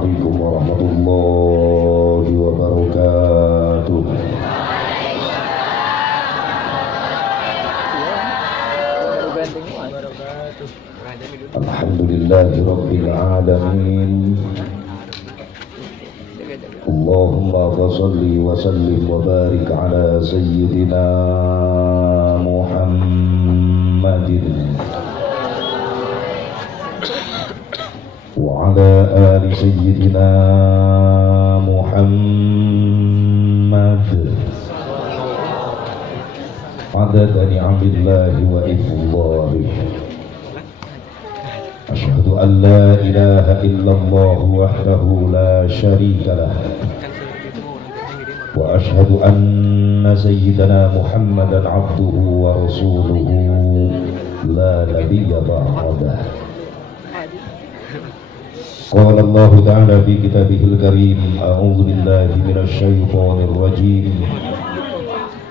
Assalamualaikum warahmatullahi wabarakatuh. Alhamdulillahi rabbil alamin. Allahumma fasalli wa sallim wa barik ala sayyidina Muhammadin wa ala ali sayyidina Muhammad adada ni'amillahi wa ifdalihi. Asyhadu an la ilaha illallah wahdahu la syarika lah wa asyhadu anna sayyidana Muhammadan abduhu wa rasuluhu la nabiyya ba'dah. Qala Allah ta'ala fi kitabihil karim, a'udzu billahi minasy syaithanir rajim.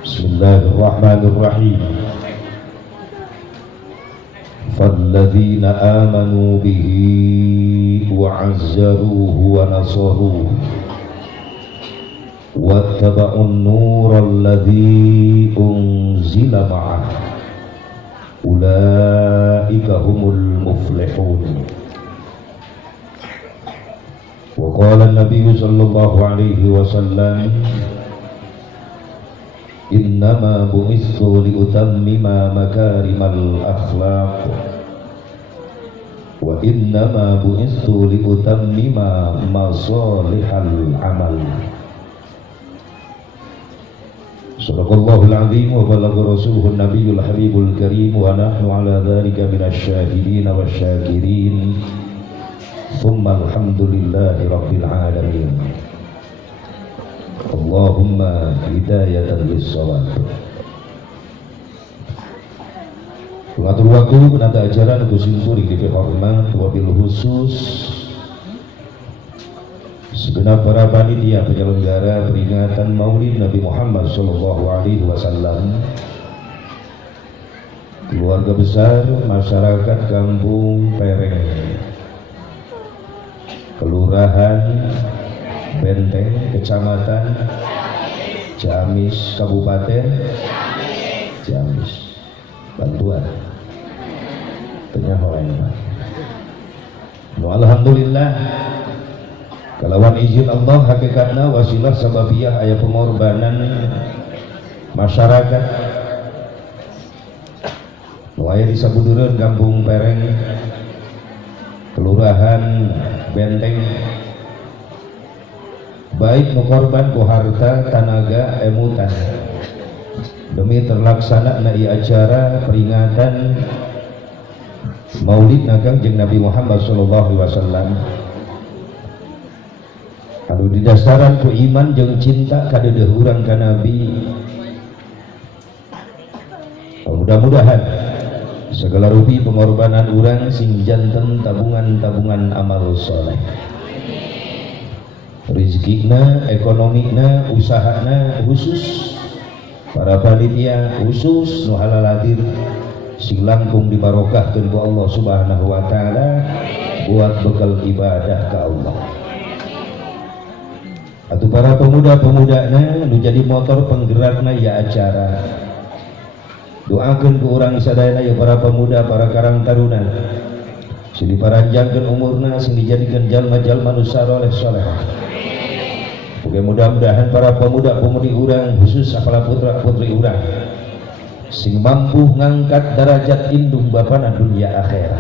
Bismillahirrahmanirrahim. فالذين آمنوا به وعزروه ونصروه واتبعوا النور الذي أنزل معه أولئك هم المفلحون. وقال النبي صلى الله عليه وسلم إنما بعثت لأتمم مكارم الأخلاق وإنما بعثت لأتمم مصالح العمل. Sadaqallahul azim wa balagha rasuluhun nabiyul habibul karim wa nahnu ala dhalika minasy syahidin wasyakirin. Tsumma alhamdulillahi rabbil alamin. Allahumma hidayatan lis-shawab. Pengatur waktu penata acara kusimpuri di hormat wabil khusus segenap para panitia penyelenggara peringatan Maulid Nabi Muhammad sallallahu alaihi wasallam, keluarga besar masyarakat Kampung Pereng, Kelurahan Benteng, Kecamatan Ciamis, Kabupaten Ciamis, Bantuan. Alhamdulillah, kalawan izin Allah hakikatna wasilah sababiyah aya pengorbanan masyarakat nu aya di sabudureun Kampung Pereng, Kelurahan Benteng, baik nukorban ku harta, tanaga, emutan demi terlaksana ieu acara peringatan Maulid Kangjeng Nabi Muhammad sallallahu alaihi wasallam anu didasaran ku iman jeung cinta ka dedeurang ka Nabi. Mudah-mudahan segala rupi pengorbanan urang sing janten tabungan-tabungan amal soleh, rizkina, ekonomina, usahana khusus para panitia khusus nu halal hadir sing langkung dibarokahkeun ku Allah Subhanahu wa taala buat bekal ibadah ka Allah. Atuh para pemuda-pemudana nu jadi motor penggerakna ya acara, doakeun ku urang sadayana ya para pemuda, para karang taruna sing diparanjangkeun umurna, sing dijadikeun jalma-jalma nu saleh-saleh. Mudah-mudahan para pemuda-pemudi urang khusus apala putra-putri urang sing mampu ngangkat derajat indung bapana dunia akhirat.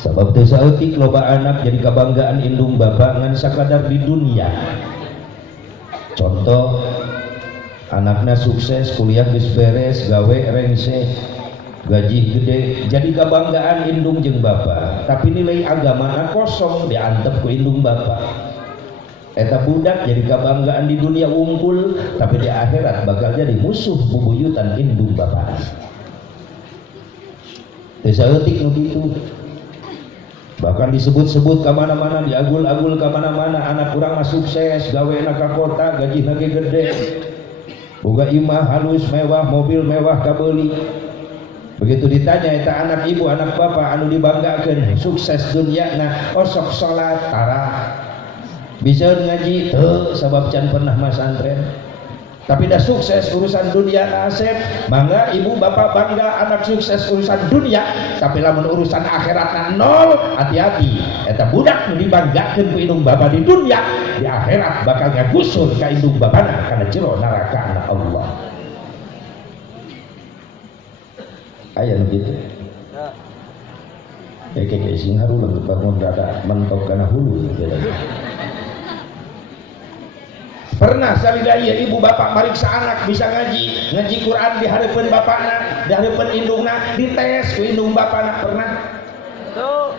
Sabab teu saeutik loba anak jadi kebanggaan indung bapa ngan sakadar di dunia. Contoh, anakna sukses, kuliah geus beres, gawe rengse, gaji gede, jadi kebanggaan indung jeung bapa, tapi nilai agamana kosong diantep ku indung bapa. Eta budak jadi kebanggaan di dunia unggul, tapi di akhirat bakal jadi musuh bubuyutan indung bapak. Desa etik nu kitu. Bahkan disebut-sebut kemana-mana, diagul-agul kemana-mana, anak kurang sukses, gawe ka kota, gaji ge gede, boga imah halus mewah, mobil mewah kabeuli. Begitu ditanya eta anak ibu anak bapak anu dibanggakeun sukses dunyana osok salat tara bisa ngaji teu sabab can pernah masantren tapi dah sukses urusan dunia nasib bangga ibu bapak bangga anak sukses urusan dunia tapi lamun urusan akhiratna nol hati-hati eta budak nu dibanggakeun ku indung bapak di dunia di akhirat bakal ngagusur ka indung bapana kana jero neraka Allah aya nu kitu kayak sing haruleun bangun rada mentok kana hulu pernah salidaya ibu bapak mariksa anak bisa ngaji Quran di hareupeun bapakna di hareupeun indungna dites ku indung bapakna pernah tuh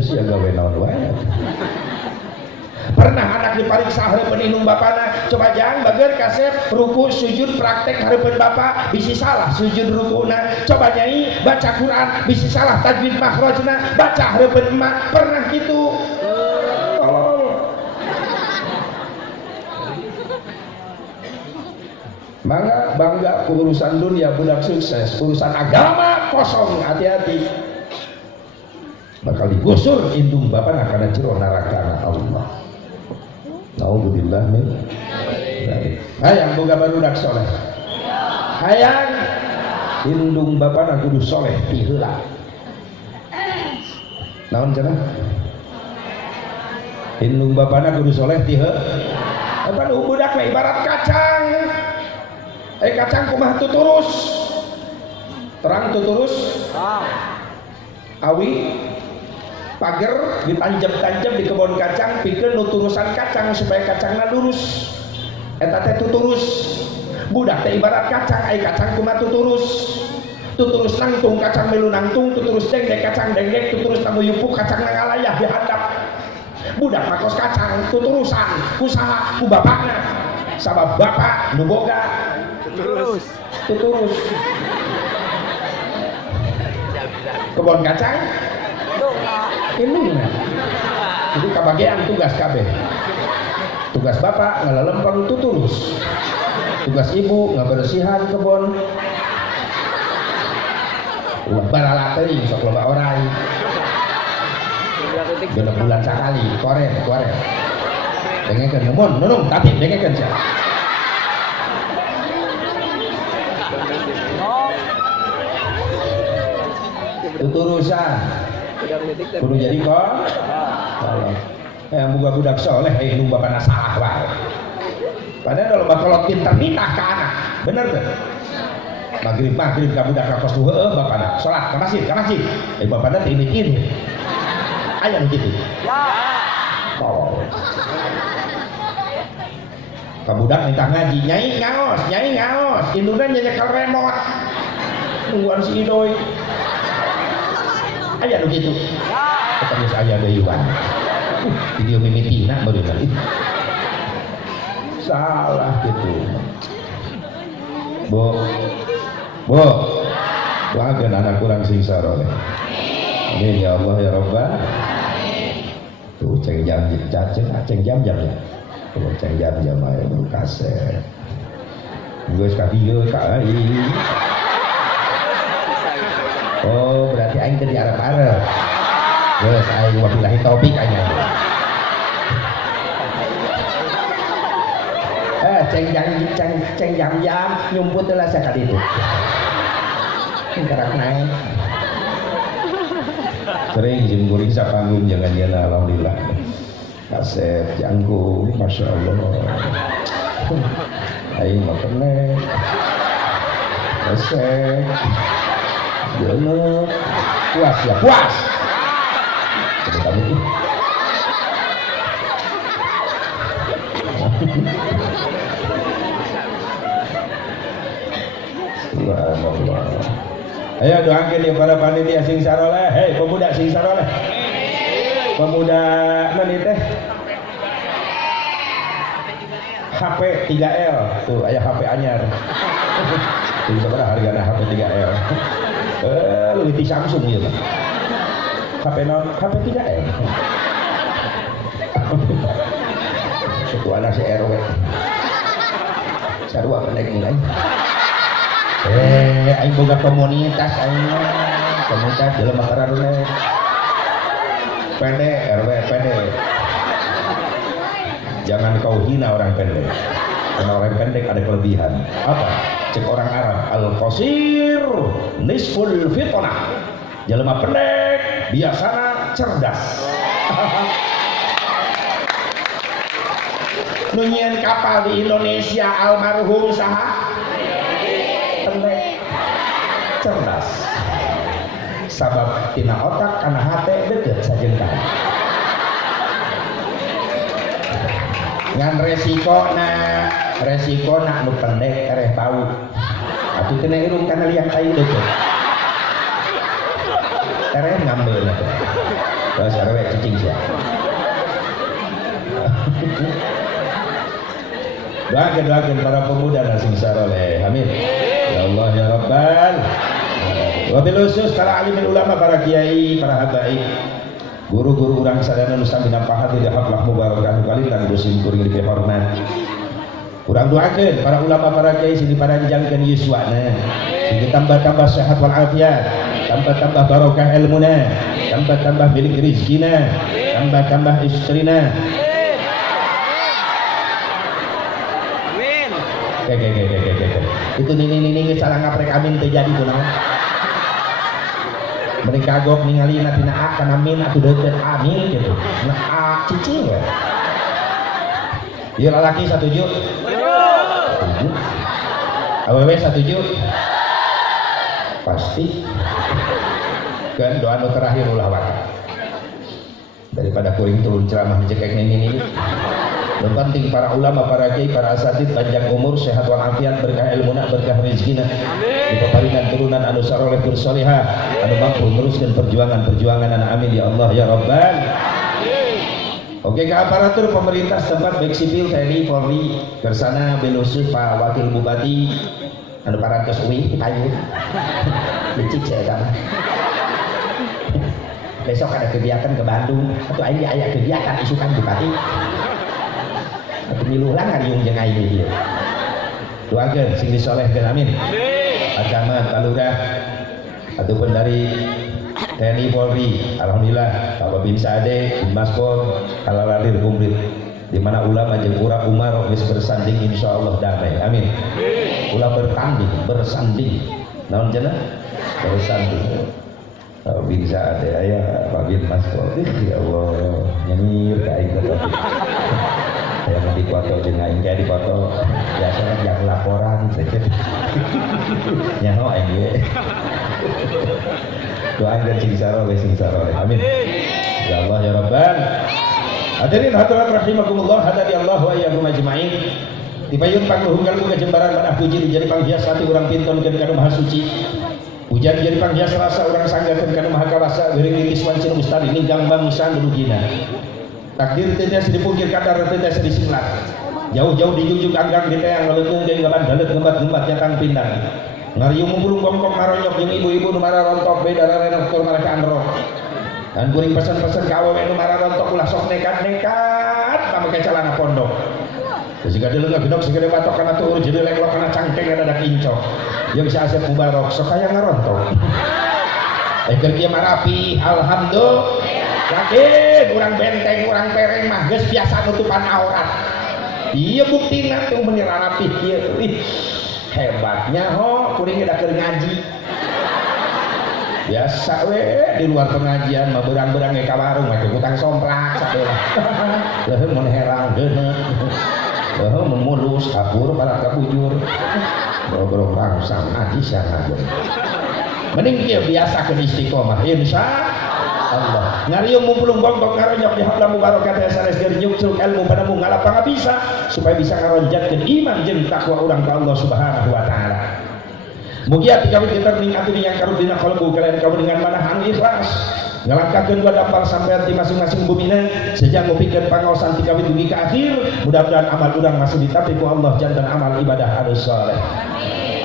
sia gawe naon wae pernah anak dipariksa hareupeun indung bapana coba jangan bager kasep ruku sujud praktek hareupeun bapak bisi salah sujud rukuna coba nyai baca Quran bisi salah tajwid makhrajna baca hareupeun emak pernah gitu tolong bangga urusan dunia budak sukses urusan agama kosong hati-hati bakal digusur indung bapana kana jero neraka Allah. Naudzubillah min hayang boga barudak soleh hayang indung bapana kudu soleh ti heula naon cenah indung bapana kudu soleh ti heula apa nu budak mah ibarat kacang kacang kumaha tuturus terang tuturus awi pager ditanjep-tanjep di kebun kacang pikeun nu turusan kacang supaya kacangna lurus eta teh tuturus budak teh ibarat kacang kacang kumaha tuturus nangtung kacang melu nangtung tuturus dengdek kacang dengdek tuturus tamu yupuk kacang ngalayah di handap budak makos kacang tuturusan kusaha ku bapakna sabab bapak nu boga tuturus kebun kacang ini jadi kebagian tugas KB tugas bapak ngalalempang tuturus tugas ibu ngabersihan kebun barala teuing sok loba orai 6 bulan sakali koren dengekeun mun nunung tapi dengekeun sia tuturusan kudu jadi kok muga budak soleh nu bapana salah wae padahal kalau bakal pintar nitah ka anak bener tuh maghrib ka budak ka kos heueuh bapana salat ka masjid bapana teh ini aya nu kitu ka budak nitah ngaji nyai ngaos induna nyekel remote nungguan si idoy aya nu kitu terus aya deui wan video mimitina baru nanti salah gitu doakeun anak kurang sing saroleh amin ya Allah ya Rabbal tuh ceng jam ya tuh ceng jam ae baru kaset geus ka dieu ka ai oh berarti aing teh di Arab geus aing wabillahi taufik anya ceng jam nyumput lah sakali itu karak naik sering jim guring sa panggung jangan jana alhamdulillah kasep jangkung masya Allah aing mah kene kasep jeuneuh puas kamu tuh subhanallah ayo doakeun ya para panitia sing saroleh hei pemuda sing saroleh pemuda nani teh HP 3L tuh aya HP anyar tuh seberapa hargana HP 3L lebih di Samsung ya Pak HP non HP 3L ketua nasi RW sarua pendek nilai aing boga komunitas aing komunitas jelema kararuna pendek RW pendek jangan kau hina orang pendek karena orang pendek ada kelebihan apa cek orang Arab al-qasir nisful fitnah jelema pendek biasana cerdas nunyian kapal di Indonesia almarhum saha pendek cerdas sabab tina otak kana hate deket sajengkal ngan resiko na nu pendek ereh tahu atuh kena irung kana liang tai deket ereh ngambil terus arwe cicing sia doakan para pemuda dan sing saroleh amin ya Allah ya Rabbal wabil khusus para alim ulama para kiai para habaib guru-guru urang sadana nu sami nampahat di haflah mubarakah kalian musim kuring dihormat urang doakeun para ulama para kiai sing diparanjangkeun yuswana sing tambah-tambah sehat wal afiat tambah-tambah barokah ilmuna tambah-tambah milik rezekina tambah-tambah istrina itu ini salah ngaprek amin terjadi tuh nah mereka gok ningali natina akan amin atau deket amin gitu nah cicing ya iya lelaki setuju awewe setuju pasti kan doa nu terakhir ulah wae daripada kuring turun ceramah dicekek ini yang penting para ulama, para kiai, para asatid panjang umur, sehat walafiat, berkah ilmuna, berkah rezekina, diparingan turunan anu saroleh bersolihah, anu mampu meneruskan perjuangan amin ya Allah ya Rabbal. Oke, ke aparatur pemerintah setempat baik sipil, TNI, Polri, kersana belusuh Pak Wakil Bupati, anu parantos uwi, ayo, licik saya sama. Besok ada kegiatan ke Bandung, atau ayo ada kegiatan isukan Bupati. Pemilu lang hari yang jangan ini dia. Doakan sing disolehkan amin. Camat, Kalurah, ataupun dari TNI Polri, alhamdulillah Pak Babin Sade, Maspor, halalalir kumplit. Di mana ulama jeung urang Umar geus bersanding insyaallah damai. Amin. Ulah bersanding. Naon cenah? Bersanding. Babin Sade aya Babin Maspor. Ya Allah, nyemir ka aing yang di foto dengan kayak di foto biasanya yang laporan saja nyaho aja doa dan sing saroleh amin ya Allah ya Rabbal hadirin hadirat rahimakumullah hadani Allah wa iyyakum ajmain dipayun pangluhunggal muga jembaran manah puji jadi panghias hati urang pinten keun kana maha suci pujian jadi panghias rasa urang sanggakeun kana maha kawasa geuring kiswan cinu mustari ninggang bangsa dudukina takdir tidak dipungkir kadar tidak disinglat jauh-jauh dijunjung anggang kita yang ngelutung dari gaban dalet gembat-gembat nyatang pindang ngariung mumpulung gomkong maronyok yang ibu-ibu numara rontok beda rana dokter mereka androk dan kuring pesan-pesan ke awewe numara rontok ulah sok nekat pamakai celana pondok jika dulu nggak gedok segede batok karena tuh jadi leklok karena cangkeng ada kincok yang bisa asep mubarok sok kaya ngarontok kerja marapi alhamdulillah yakin orang benteng orang pereng mah geus biasa nutupan aurat iya buktina tuh menira rapi kieu hebatnya ho kuring da keur ngaji biasa we di luar pengajian mah berang-berang ka warung mah utang somplak sabelah leuh mun herang deuneuh leuh mun mulus kapur barat kabujur boro-boro rangsang ngaji sana mending kieu biasa ke istiqomah insya Allah ngariung mumpulung bongkok ngaronyok di habla mubarakah ya sanes keur nyuksuk ilmu padamu ngalapang bisa supaya bisa ngaronjatkeun iman jeung takwa urang ka Allah Subhanahu wa taala. Mugi ati kami diterning atuh yang karudina qalbu kalian kamu dengan manah anu ikhlas ngalangkakeun dua dampar sampean ti masing-masing bumina sejak ngupikeun pangaosan ti kami dugi ka akhir mudah-mudahan amal urang masih ditapi ku Allah jantan amal ibadah anu saleh.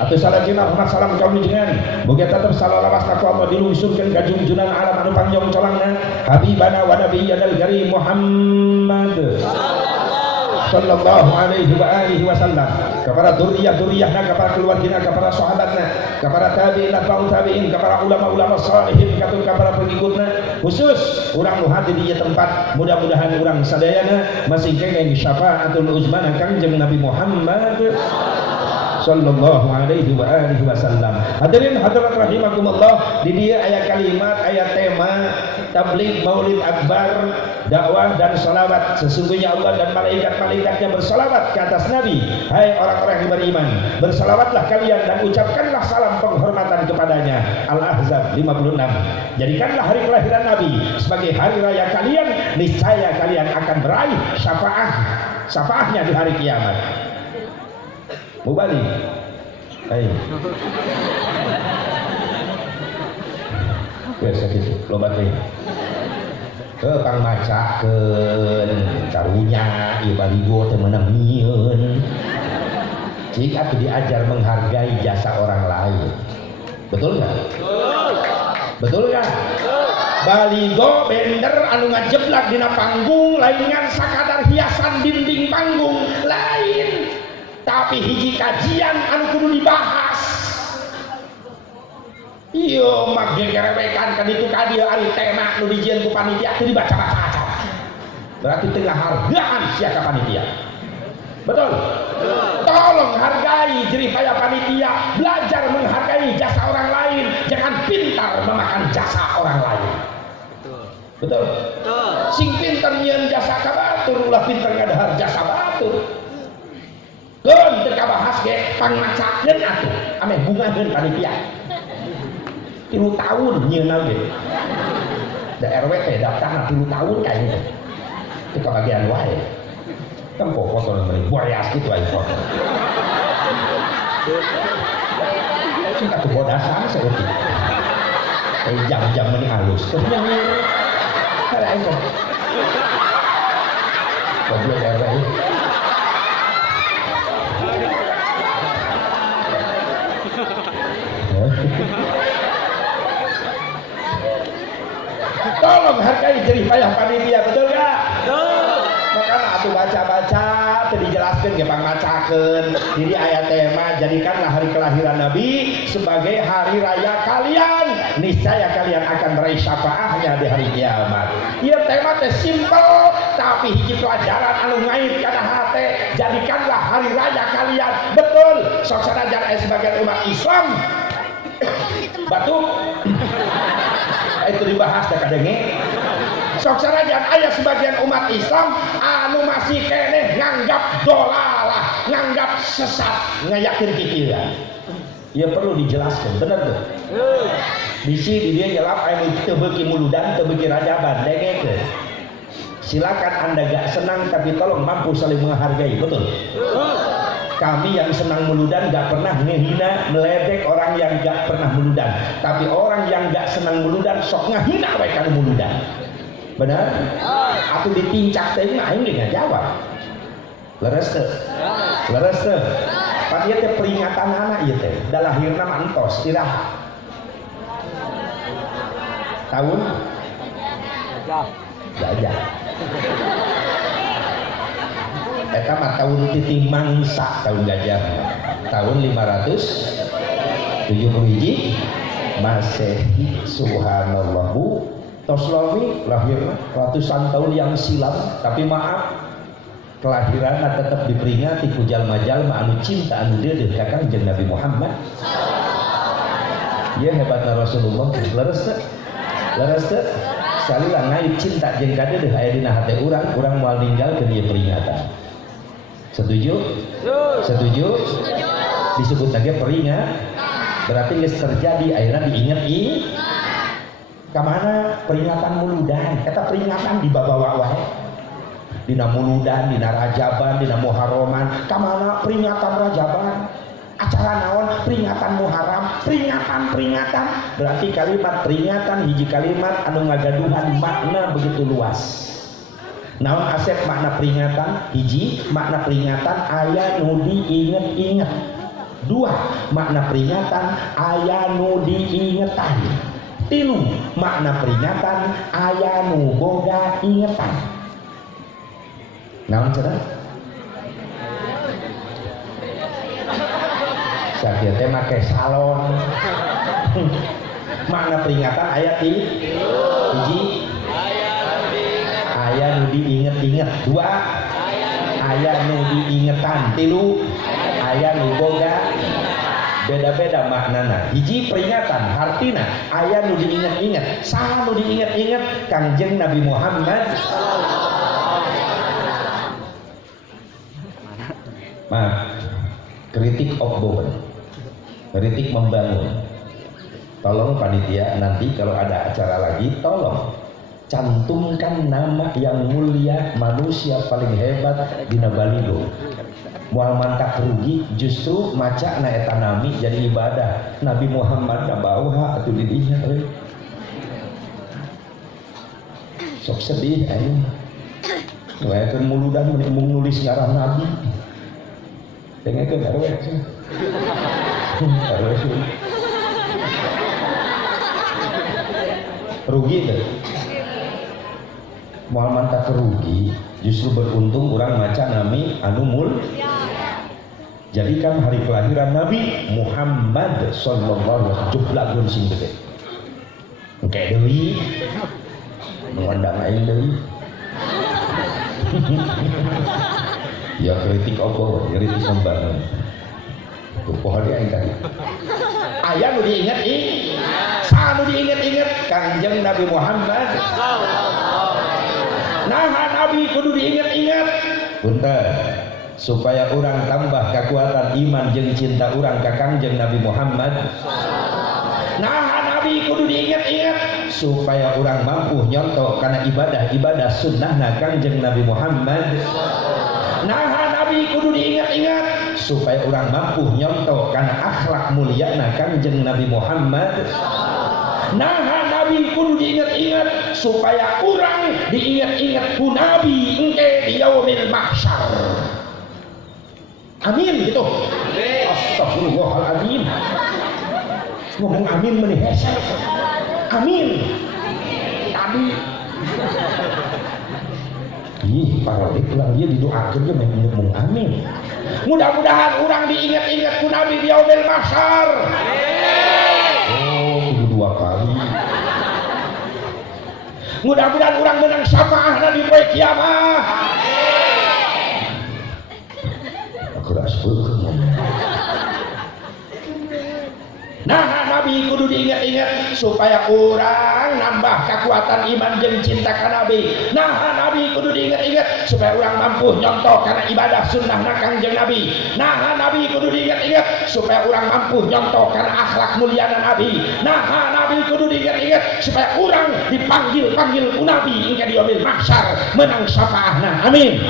Atau salam jina Muhammad salam kaum jenengan boga tetep salawat takwa Allah dilusurkeun ka junjunan alam anu panjang colangna habibana wa nabiyyana al-karim Muhammad sallallahu alaihi wa alihi wasallam, kepada duriyah-duriyahna, kepada keluargina, kepada sahabatna, kepada tabi'in, tabi'in, kepada ulama-ulama salihin, kepada pengikutna, khusus urang nu hadir di tempat. Mudah-mudahan urang sadayana masih kenging syafaatul uzma Kangjeng Nabi Muhammad sallallahu alaihi wa alihi wasallam. Hadirin hadirat rahimakumullah, di dia ayat kalimat, ayat tema tabligh maulid akbar, dakwah dan salawat. Sesungguhnya Allah dan malaikat-malaikatnya bersalawat ke atas Nabi. Hai orang-orang yang beriman, bersalawatlah kalian dan ucapkanlah salam penghormatan kepadanya. Al-Ahzab 56. Jadikanlah hari kelahiran Nabi sebagai hari raya kalian, niscaya kalian akan meraih syafaatnya di hari kiamat. Mau balik? Ayo. Biasa gitu, loba teh. Kang macakeun karunya ieu baligo teh meunang nyieun. Cik atuh diajar menghargai jasa orang lain. Betul enggak? Betul enggak? Baligo bender anu ngajeblak dina panggung laingan sakadar hiasan dinding panggung lain. Tapi hiji kajian anu kudu dibahas. Iyo mak gegerewekan ka ditu ka dieu ari tema nu dijieun ku panitia teu dibaca-baca aja. Berarti tengah hargaan sia ka panitia. Betul? Tolong hargai jerih payah panitia, belajar menghargai jasa orang lain, jangan pintar memakan jasa orang lain. Betul? Sing pintar nyieun jasa ka batur ulah pintar ngadahar jasa batur. Keun teu kabahas ge pangmacakeun atuh ame bungaheun panitia 3 tahun nyieunna ge da RW teh daftarna 3 tahun kayaknya teu kabagian wae tempo foto meureun boreas kitu aya foto sing atuh bodasan saeutik jam-jam meni halus teh nyanyi kada aing kok goblok RW. Tolong hargai jerih payah panitia, betul gak? Makanya atuh baca-baca teu dijelaskeun ge pangmacakeun. Jadi ayat tema jadikanlah hari kelahiran Nabi sebagai hari raya kalian, niscaya kalian akan meraih syafaatnya di hari kiamat. Ieu tema teh simpel tapi hiji pelajaran anu ngaid kana hate. Jadikanlah hari raya kalian, betul. Sok sanajan sebagian umat Islam batuk itu dibahas dah kadenge. Sok sanajan aya sebagian umat Islam anu masih keneh nganggap dolalah, nganggap sesat, ngayakeun kieu. Ieu perlu dijelaskan, bener tuh. Bisi di dia nyelap aya teu beuki muludan, teu beuki rajaban, dengekeun. Silakan Anda gak senang tapi tolong mampu saling menghargai, betul. Kami yang senang muludan gak pernah ngehina, meledek orang yang gak pernah muludan. Tapi orang yang gak senang muludan sok ngahina wae kana muludan. Benar? Aku ditincak teh mah aing geus jawab. Leres teu? Leres teu? Pan ieu teh peringatan anak ieu teh. Da lahirna mah entos istirahat. Tahun? Gajah. Eta mah tahun titi mangsa tahun gajah tahun 571 Masehi. Subhanallah. Bu Toslawi lahir ratusan tahun yang silam, tapi maaf kelahiranna tetap diperingati ku jalma-jalma anu cinta anu deudeuh ka Kangjeng Nabi Muhammad. Ieu hebatna Rasulullah. Leres teu? Leres teu? Salila ngaib cinta jeung kadeudeuh aya dina hate urang moal ninggalkeun ieu peringatan. Setuju? Setuju? Disebut lagi peringat. Berarti geus terjadi akhirnya diinget kamana peringatan muludan. Eta peringatan dibawa wae. Dina muludan, dina rajaban, dina muharraman. Kamana peringatan rajaban? Acara naon? Peringatan muharram, peringatan. Berarti kalimat peringatan hiji kalimat anu ngagaduhan makna begitu luas. Naon asep makna peringatan? Hiji, makna peringatan aya nu diinget-inget. 2, makna peringatan aya nu diingetan. 3, makna peringatan aya nu boga ingetan. Naon cenah? Sakieu teh make salon. Makna peringatan ayat ini hiji aya nu diinget-inget, dua aya nu diingetan, tilu aya nu boga beda-beda maknana. Hiji peringatan hartina aya nu diinget-inget, saha nu diinget-inget Kangjeng Nabi Muhammad. Kritik obrolan, kritik membangun. Tolong panitia nanti kalau ada acara lagi tolong cantumkan nama yang mulia, manusia paling hebat di Balido. Moal mantak rugi justru maca na eta nami jadi ibadah. Nabi Muhammad nabauha atuh di dinya euy. Sok sedih aing. Waekeun muludan mun nulis ngaran nabi. Dengekeun arwah. Arwah. Rugi deh. Moal mantak rugi justru beruntung orang maca nami anu mul. Jadikan hari kelahiran Nabi Muhammad sallallahu alaihi wasallam jublagun sing gede. Engke deui ngundang aing deui. Ya kritik apa? Kritik membangun. Kupoha dia aing tadi. Aya nu diinget anu diinget-inget Kangjeng Nabi Muhammad. Nah Nabi kudu diinget-inget. Punten supaya orang tambah kekuatan iman jeung cinta orang ka Kangjeng Nabi Muhammad. Nah Nabi kudu diinget-inget supaya orang mampu nyontok karena ibadah-ibadah sunnahna Kangjeng Nabi Muhammad. Nah Nabi kudu diingat-ingat supaya orang mampu nyontok karena akhlak mulyana Kangjeng Nabi Muhammad. Nah Nabi kudu diingat-ingat supaya orang diingat-ingat ku Nabi engke di yaumil mahsyar. Amin gitu. Astagfirullahaladzim. Ngomong amin menih hese. Amin. Tadi ih parodik ulang dia didoakeun ge ngomong amin. Mudah-mudahan orang diingat-ingat ku Nabi di yaumil mahsyar. Oh, kudu dua kali. Mudah-mudahan orang menang syafaatna di poe kiamat. Keras banget. Nah Nabi kudu diingat-ingat supaya orang nambah kekuatan iman jeung cinta ka Nabi. Nah Nabi kudu diingat-ingat supaya orang mampu nyontok karena ibadah sunnahna Kangjeng Nabi. Nah Nabi kudu diingat-ingat supaya orang mampu nyontok karena akhlak mulyana Nabi. Nah Nabi kudu diingat-ingat supaya orang dipanggil-panggil ku Nabi hingga di yaumil mahsyar menang syafaatna. Amin.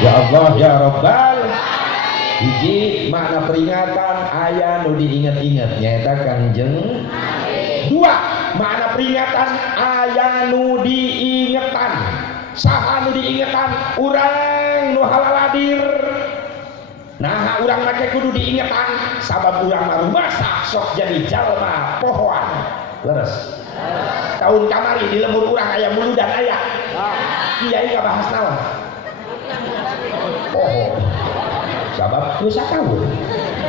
Ya Allah ya Rabbal. Hiji makna peringatan aya nu diinget-inget nyaeta Kangjeng. Dua makna peringatan aya nu diingetan. Saha nu diingetan? Urang nu halaladir. Nah urang make kudu diingetan sabab urang mah rumasa sok jadi jalma pohoan. Leres. Tahun kamari di lembur urang aya muludan aya. Kiai ngabahas naon? Poho. Sabab geus tahun.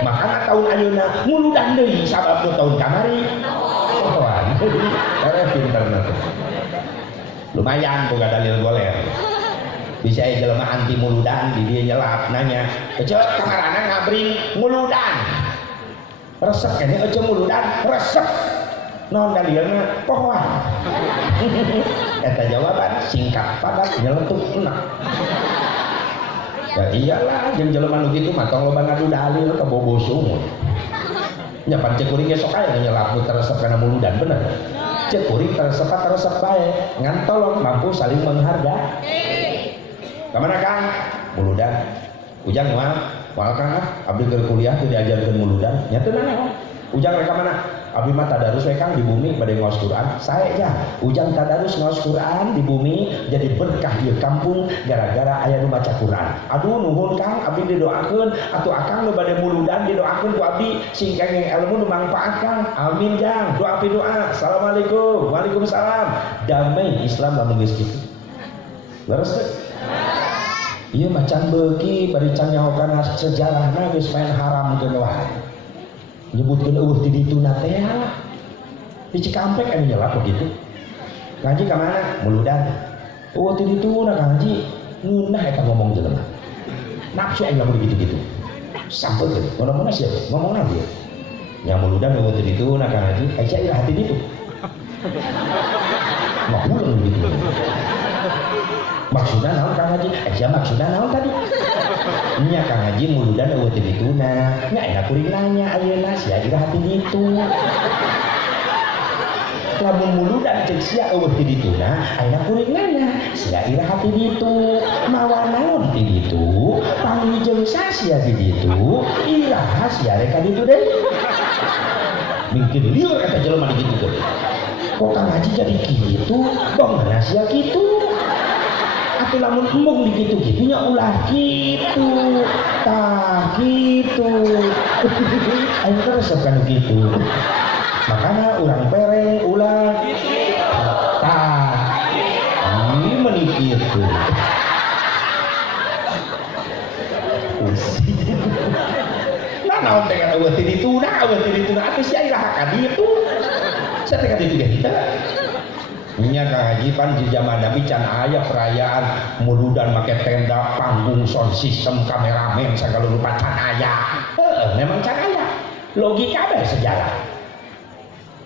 Makana tahun ayeuna muludan deui sabab tahun kamari. Pohoan. Pinterna teh. Lumayan boga dalil goler. Bisa jelema anti muludan di dia nyelap nanya, "Ece kamarana ngabring muludan." Resep kene ece muludan, resep. Naon dalilna? Pohoan. Eta jawaban singkat padat nyeletuk enak. Ya iyalah jeung jelema nu kitu mah tong loba ngadu dalil ka bobo sumur. Nya pan cek kuring ge sok aya nyelap nu teresep kana muludan bener. Cek kuring teresep bae ngan tolong mampu saling menghargai. Kamana Kang? Muludan. Ujang mah, moal Kang abdi keur kuliah teu diajarkeun muludan. Nya teu naon. Ujang rek kamana? Abdi mah tadarus we Kang di bumi bade ngaos Quran. Sae ja. Ujang tadarus ngaos Quran di bumi jadi berkah di kampung gara-gara aya nu maca Quran. Aduh nuhun Kang, abdi didoakeun atuh akang nu bade muludan didoakeun ku abdi sing kenging ilmu nu mangpaat Kang. Amin Jang. Doa pi doa. Assalamualaikum. Waalaikumsalam. Damai Islam lamun geus kitu. Leres teh? Iya macan beuki bari can nyahokan sejarahna geus main haram keun wae. nyebutkeun eueuh ti ditu na teh di Cikampek anu nyelap begitu. Kang Haji ka mana? Muludan. Oh ti ditu na Kang Haji ngeunah eta ngomong jelema. Nafsu aing lamun gitu-gitu. Sampeukeun, mana-mana sia ngomongna dia. Nya muludan eueuh ti ditu na Kang Haji, aya ira hati ditu. Ngomong begitu. Maksudna naon Kang Haji? Aya maksudna naon tadi? Nya Kang Haji muludan eueuh ti dituna. Nya enak kuring nanya ayeuna sia ira hati ditu. Lamun muludan ceuk sia eueuh ti dituna, ayeuna kuring nanya sia ira hati ditu. Mawa naon ti ditu? Pangijeng sia di ditu, iraha sia rek ka ditu deui. Mungkin lieur eta jelema digitukeun. Kok Kang Haji jadi kitu? Bongna sia kitu. Atuh lamun embung dikitu-kitunya ulah kitu. Tah kitu. Ayo terus kan kitu. Makanya urang pereng ulah tah. Ini menikir tuh. Naon teh kana eueuh ti dituna, eueuh ti dituna atuh sia iraha ka ditu. Saya teh ka ditu ge kita. Nya Kang Haji pan di zaman Nabi can aya perayaan muludan make tenda, panggung, sound system, kameramen sagala rupa can aya. Memang can aya. Logika bae sejarah.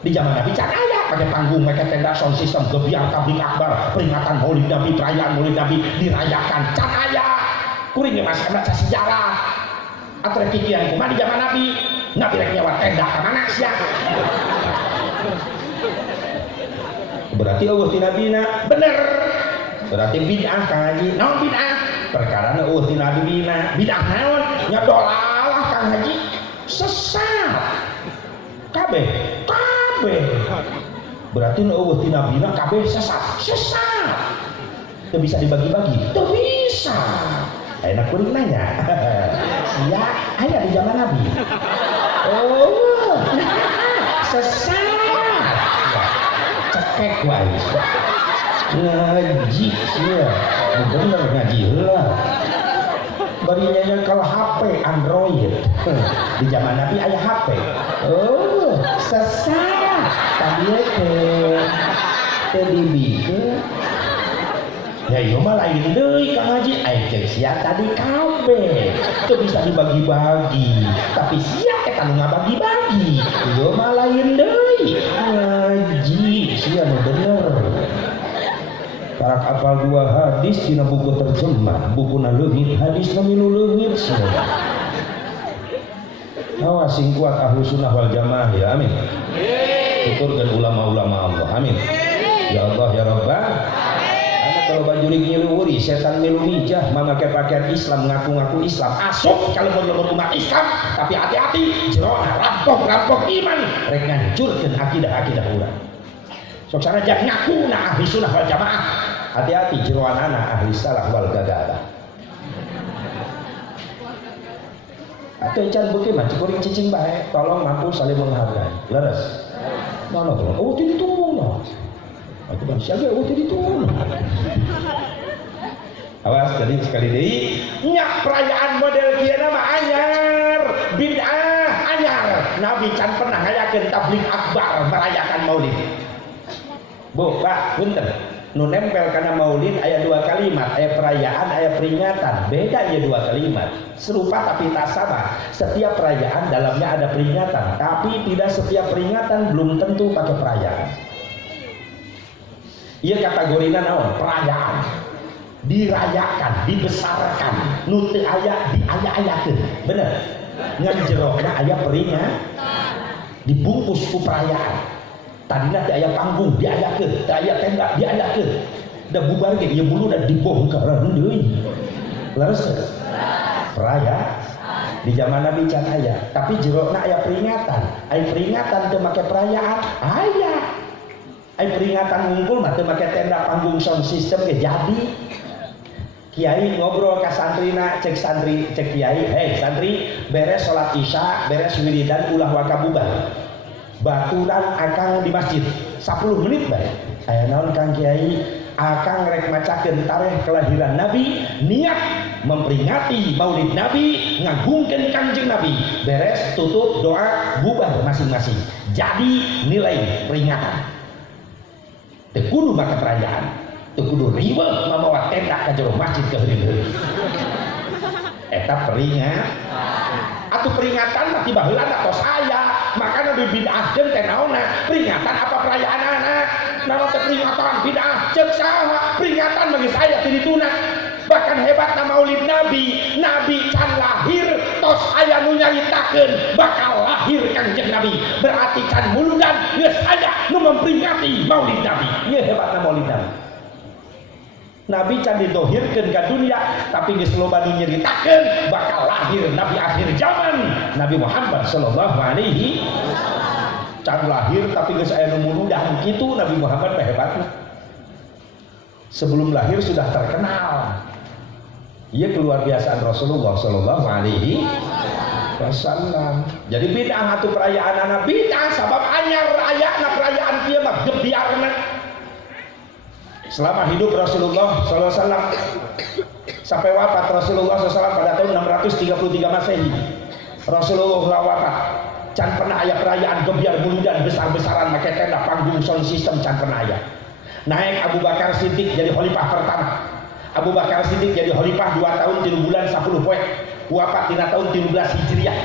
Di zaman Nabi can aya pakai panggung, make tenda, sound system, gebiar tablik akbar, peringatan Maulid Nabi, perayaan Maulid Nabi dirayakan can aya. Kuring Mas baca sejarah. Atuh pikiran kumaha di zaman Nabi? Nabi rek nyawa tenda ka mana sia? Berarti eueuh ti nabina bener. Berarti bid'ah Kang Haji. Naon bid'ah? Perkara eueuh ti nabina. Bid'ah naon? Nya dolalah Kang Haji. Sesat. Kabeh. Berarti eueuh ti nabina kabeh sesat. Teu bisa dibagi-bagi. Teu bisa. Ayeuna kuring nanya. Sia aya di zaman Nabi. Oh. Sesat. Cekek wae. Ngaji sia. Bener ngaji heula. Bari nyanyi kalau HP Android. Di zaman Nabi aya HP. Oh, sesat. Tadi teh dibikeun. Ya ieu mah lain deui Kang Haji. Aing ceuk sia tadi kabeh. Teu bisa dibagi-bagi. Tapi sia eta nu ngabagi-bagi. Ieu mah lain deui. Ngaji sia nu bener. Karak apal 2 hadis dina buku terjemah, bukuna leungit hadis nu milu leungit sia. Awas sing kuat ahlu sunnah wal jamaah ya amin. Tuturkeun ulama-ulama Allah amin. Ya Allah ya Rabbah. Kalau bajurik nyiluuri setan milu mijah mamakai pakaian Islam ngaku-ngaku Islam asuk kalau mau umat Islam tapi hati-hati jerona rampok iman rek ngancurkeun akidah urang sok sanajan ngakuna ahli sunnah wal jamaah hati-hati jeroanana ahli salah wal gagalah atuh can beuki mah cukuring cicing bae tolong mampu saling menghargai leres mana tuh oh itu tunggu aku bang siaga waktu itu awas jadi sekali deui nya perayaan model kieu mah anyar bid'ah anyar Nabi can pernah ngayakeun tablik akbar merayakan Maulid Bu Pak punten nu nempel kana Maulid aya 2 kalimat aya perayaan aya peringatan beda ya 2 kalimat serupa tapi tak sama setiap perayaan dalamnya ada peringatan tapi tidak setiap peringatan belum tentu pakai perayaan. Ia kategorina naon? Perayaan. Dirayakan, dibesarkan. Nu teu aya diaya-ayakeun. Bener. Ngan jerona aya peringatan. Dibungkus ku perayaan. Tadina teu aya panggung diayakeun, teu aya tenda diayakeun. Da bubar ge ieu bulu da dibongkar deui. Leres. Perayaan. Di zaman Nabi can aya, tapi jerona aya peringatan. Aya peringatan teu make perayaan. Aya. Ai peringatan ngumpul mah teu make tenda panggung sound system ge jadi. Kiai ngobrol ka santrina, cek kiai, "Hei santri, beres salat Isya, beres wiridan ulah wakabubar. Baturan akang di masjid 10 menit bae." Aya naon Kang Kiai? Akang rek macakeun tarikh kelahiran Nabi, niat memperingati Maulid Nabi, ngagungkeun Kangjeng Nabi. Beres tutup doa bubar masing-masing. Jadi nilai peringatan. Teu kudu make perayaan, teu kudu riweuh mamawa tenda ka jero masjid keheureuh. Eta peringat. Atuh peringatan mah tiba heula tos aya, makana dibid'ahkeun teh naonna? Peringatan apa perayaan anak? Namun peringatan bid'ah ceuk saha? Peringatan bagi saya tidituna. Bahkan hebatna Maulid Nabi, Nabi can lahir tos aya nu nyaritakeun bakal lahir Kangjeng Nabi. Berarti can muludan geus aya nu memperingati Maulid Nabi. Ieu hebatna Maulid Nabi. Nabi can didohirkeun ka dunia, tapi geus loba nu nyaritakeun bakal lahir Nabi akhir zaman, Nabi Muhammad sallallahu alaihi can lahir tapi geus aya nu muludan kitu. Nabi Muhammad hebatna. Sebelum lahir sudah terkenal. Ia keluar biasaan Rasulullah sallallahu alaihi wasallam. Jadi bid'ah atuh perayaan anak bid'ah sabab anyar ayana perayaan kieu mah gebiarna. Selama hidup Rasulullah sallallahu alaihi wasallam sampai wafat Rasulullah sallallahu alaihi wasallam pada tahun 633 Masehi. Rasulullah wafat, can pernah aya perayaan gebiar muludan besar-besaran make tenda panggung sound system, can pernah aya. Naik Abu Bakar Siddiq jadi khalifah pertama. Abu Bakar Siddiq jadi khalifah 2 tahun 3 bulan 10 poe. Wafat dina tahun 13 Hijriah.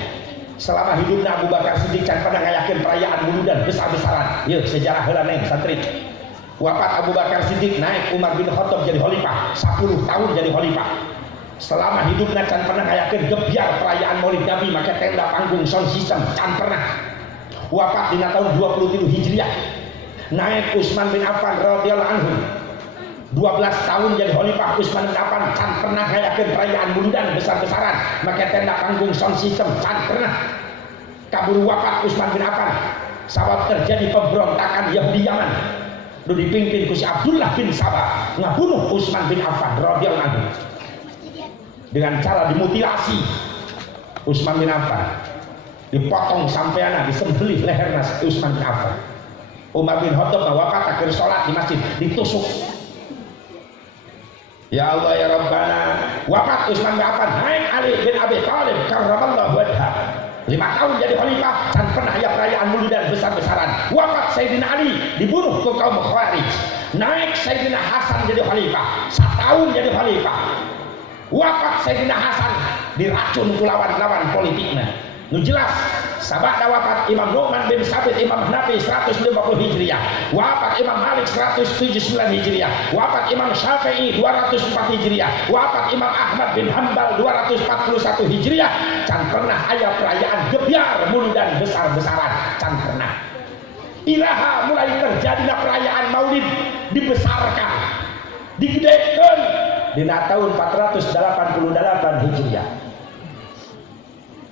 Selama hidupna Abu Bakar Siddiq can pernah ngayakeun perayaan muludan besar-besaran. Ieu sejarah heula neng santri. Wafat Abu Bakar Siddiq, naik Umar bin Khattab jadi khalifah 10 tahun jadi khalifah. Selama hidupna can pernah ngayakeun gebyar perayaan Maulid Nabi make tenda panggung sound system, can pernah. Wafat dina tahun 23 Hijriah. Naik Utsman bin Affan radhiyallahu anhu 12 tahun jadi khalifah. Utsman bin Affan can pernah ngayakeun perayaan muludan besar-besaran make tenda panggung sound system, can pernah. Kabur wafat Utsman bin Affan sabab terjadi pemberontakan Yahudi Yaman nu dipimpin ku si Abdullah bin Sabah ngabunuh Utsman bin Affan radhiyallahu anhu dengan cara dimutilasi. Utsman bin Affan dipotong sampeana, disembelih leherna Utsman bin Affan. Umar bin Khattab wafat akhir salat di masjid ditusuk. Ya Allah ya Rabbana, wafat Utsman bin Affan, naik Ali bin Abi Thalib karramallahu wajhah 5 tahun jadi khalifah, dan pernah ya perayaan muludan besar-besaran. Wafat Sayyidina Ali dibunuh ke kaum Khawarij. Naik Sayyidina Hasan jadi khalifah 1 tahun jadi khalifah. Wafat Sayyidina Hasan diracun ku lawan-lawan politiknya. Nu jelas sabada wafat Imam Nu'man bin Sabit Imam Hanafi 150 Hijriah. Wafat Imam Malik 179 Hijriah. Wafat Imam Syafi'i 204 Hijriah. Wafat Imam Ahmad bin Hanbal 241 Hijriah. Can pernah aya perayaan gebyar muludan besar-besaran, can pernah. Iraha mulai terjadinya perayaan Maulid dibesarkan, digedekeun dina tahun 488 Hijriah.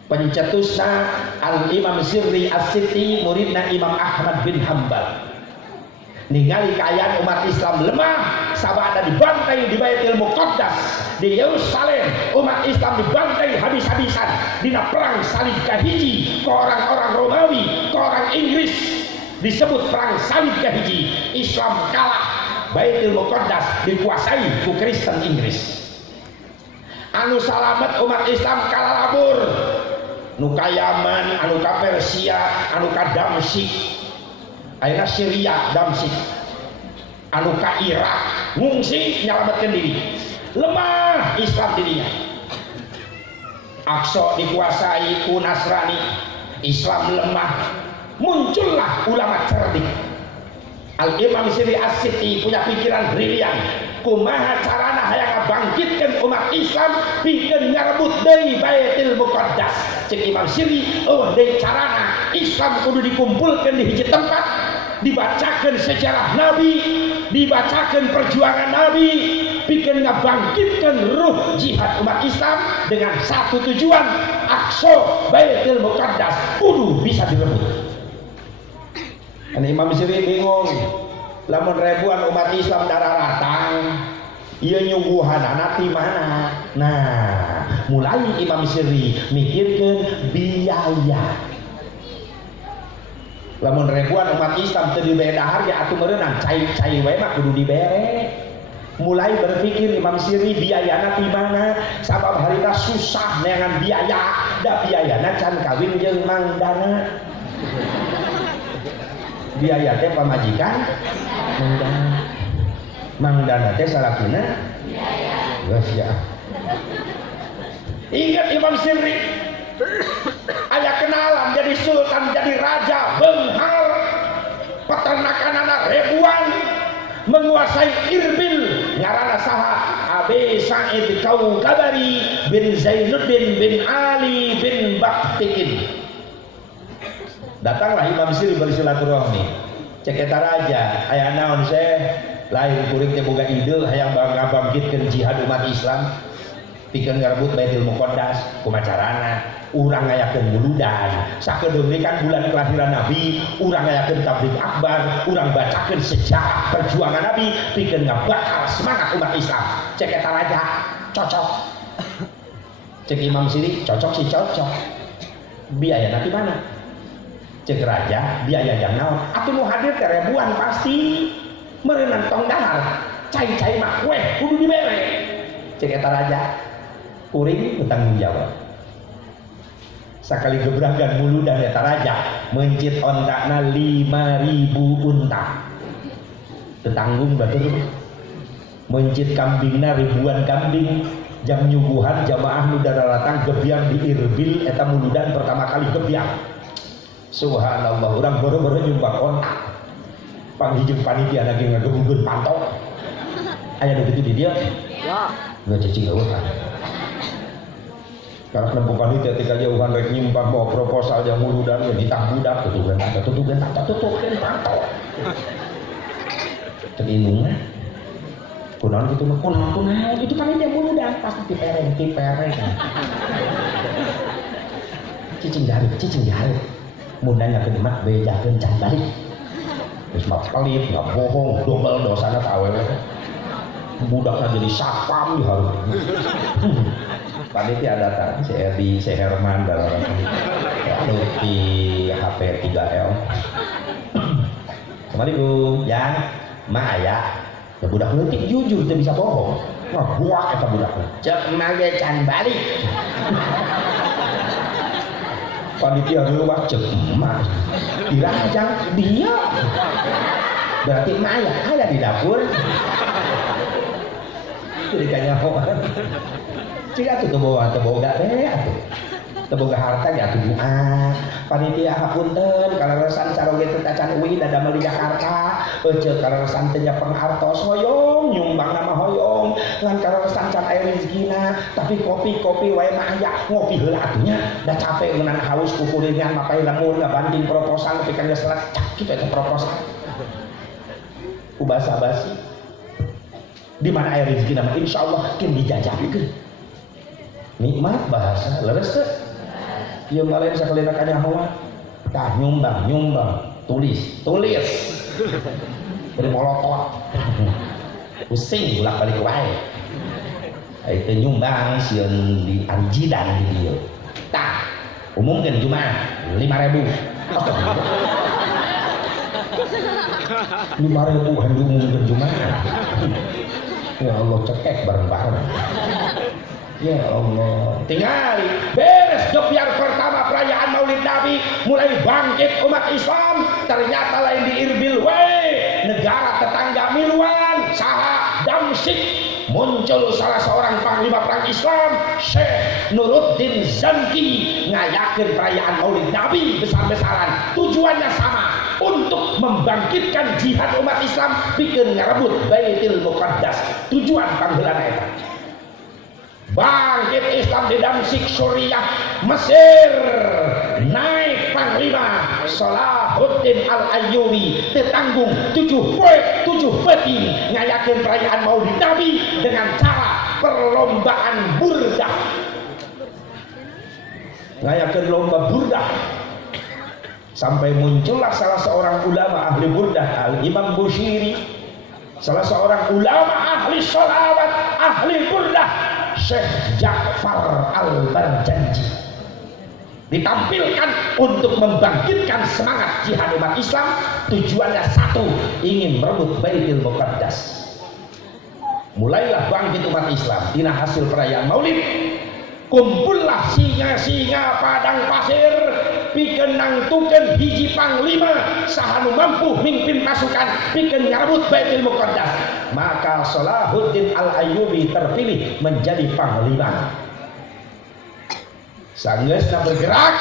Pencetusna Al-Imam Sirri As-Siti, muridna Imam Ahmad bin Hanbal. Ningali keayaan umat Islam lemah, sabada dibantai di Baitul Muqaddas di Yerusalem. Umat Islam dibantai habis-habisan dina perang salib kahiji ke orang-orang Romawi, ke orang Inggris. Disebut perang salib kahiji. Islam kalah, Baitul Muqaddas dikuasai ku Kristen Inggris. Anu salamet umat Islam kalah labur. Nu ka Yaman, anu ka Persia, anu ka Damsyik, ayeuna Syria, Damsyik, anu ka Irak, ngungsi nyalametkeun diri. Lemah Islam dirinya. Aqsa dikuasai ku Nasrani, Islam lemah. Muncullah ulama cerdik. Al-Imam Sirri As-Siti punya pikiran brilian. Kumaha carana hayang ngabangkitkeun umat Islam pikeun ngarebut deui Baitul Muqaddas. Cek Imam Sirri, deui carana Islam kudu dikumpulkeun di hiji tempat, dibacakeun sejarah Nabi, dibacakeun perjuangan Nabi, pikeun ngabangkitkeun ruh jihad umat Islam dengan satu tujuan, Aqsa Baitul Muqaddas kudu bisa direbut. Imam Sirri bingung, lamun ribuan umat Islam dararatang, ieu nyuguhanana ti mana? Nah, mulai Imam Sirri mikirkeun biaya. Lamun ribuan umat Islam teu dibere dahar ge atuh meureunang cai-cai wae mah kudu dibere. mulai berpikir Imam Siri biayana di mana sabab harita susah dengan biaya da biayana can kawin jeung Mang Dana biaya teh pamajikan Mang Dana teh salakina geus ya ingat Imam Siri aya kenalan jadi sultan jadi raja benghar peternakan anak ribuan menguasai Irbil ngarana saha Abi Sa'id Kaukabari bin Zainuddin bin Ali bin Baktikin. Datanglah Imam Siri bersilaturahmi cek eta raja aya naon Syekh lain kuring teh boga ide hayang ngabangkitkeun jihad umat Islam pikeun ngarebut Baitul Muqaddas kumacarana urang ngayakeun muludan sakedeung kan bulan kelahiran Nabi urang ngayakeun tabligh akbar urang bacakeun sejarah perjuangan Nabi pikeun ngabakar semangat umat Islam cek eta raja cocok cek Imam Siri cocok sih cocok biaya nanti mana cek raja biaya yang naon atuh nu hadir teh ribuan pasti meureun tong dahar cai-cai mah weh kudu dibere cek eta raja kuring bertanggung jawab sakali gebragan mulu dan eta raja mencit ontakna 5.000 unta tetanggung batur mencit kambingna ribuan kambing jam nyuguhan jamaah nu dararatang gebiang di Irbil eta muludan pertama kali gebiang subhanallah urang boro-boro nyumbang ontak panghijing panitia lagi ngagebugeun pantau aya nu kitu di dieu ya nggak cicing eueuh karena nempukan itu ketika jauhan rek nyimpang bawa proposal yang muludan ya ditang budak tutugan pantau terindungnya kunaon gitu mah kunaon itu kan dia muludan pasti tipereng cicing jari mundanya ke dimak bejakeun can balik geus mah pelit nggak bohong double dosana ka awewe budaknya jadi sapam di harum panitia datang si Edi, si Herman dalam di HP 3L Assalamualaikum yang Maya ya budak leutik jujur dia bisa bohong wah buak eta budaknya cek mage can balik panitia luar cek emak dirajang dia berarti Maya ada di dapur jadi kayaknya jika tuh teboga deh teboga harta ya tuh panitia hapunten kalau resan caroge teh tacan uwi da damel di Jakarta ece kalau resan teh pernah hartos hoyong nyumbang nama hoyong ngan kalau resan can aya rezekina tapi kopi wae mah aya ngopi heula atunya da capek ngeunana haus kukuringan mapai lamun ngabanding proposal tapi kan geus selak kitu eta proposal ku basa-basi di mana aya rezeki nama insyaallah kin dijajakeun nikmat bahasa leres teh ieu ngalain sakalina kanyahoan tah nyumbang tulis dari molotot pusing bolak-balik wae itu nyumbang sieun di anjidan di dieu tah umumkeun jumaah 5.000 5.000 hendak umumkeun jumaah ya Allah cekek bareng-bareng ya Allah tinggali beres job yang pertama perayaan Maulid Nabi mulai bangkit umat Islam ternyata lain di Irbil negara tetangga Mirwan saha Damsyik muncul salah seorang panglima perang Islam Syekh Nuruddin Zanki ngayakeun perayaan Maulid Nabi besar-besaran tujuannya sama untuk membangkitkan jihad umat Islam bikin ngarebut Baitul Muqaddas tujuan panggilan eta bangkit Islam di Damsyik Suriah Mesir naik panglima Salahuddin Al-Ayyubi tetanggung 7 peti ngayakeun perayaan Maulid Nabi dengan cara perlombaan burdah ngayakeun lomba burdah sampai muncullah salah seorang ulama ahli burdah Al-Imam Bushiri salah seorang ulama ahli sholawat ahli burdah Syekh Ja'far Al-Barjanji ditampilkan untuk membangkitkan semangat jihad umat Islam tujuannya satu ingin merebut Baitul Muqaddas mulailah bangkit umat Islam dina hasil perayaan Maulid. Kumpullah singa-singa padang pasir pikeun nangtukeun hiji panglima sahanu mampu mimpin pasukan pikeun ngarebut Baitul Muqaddas. Maka Salahuddin Al-Ayyubi terpilih menjadi panglima. Sanggeusna bergerak,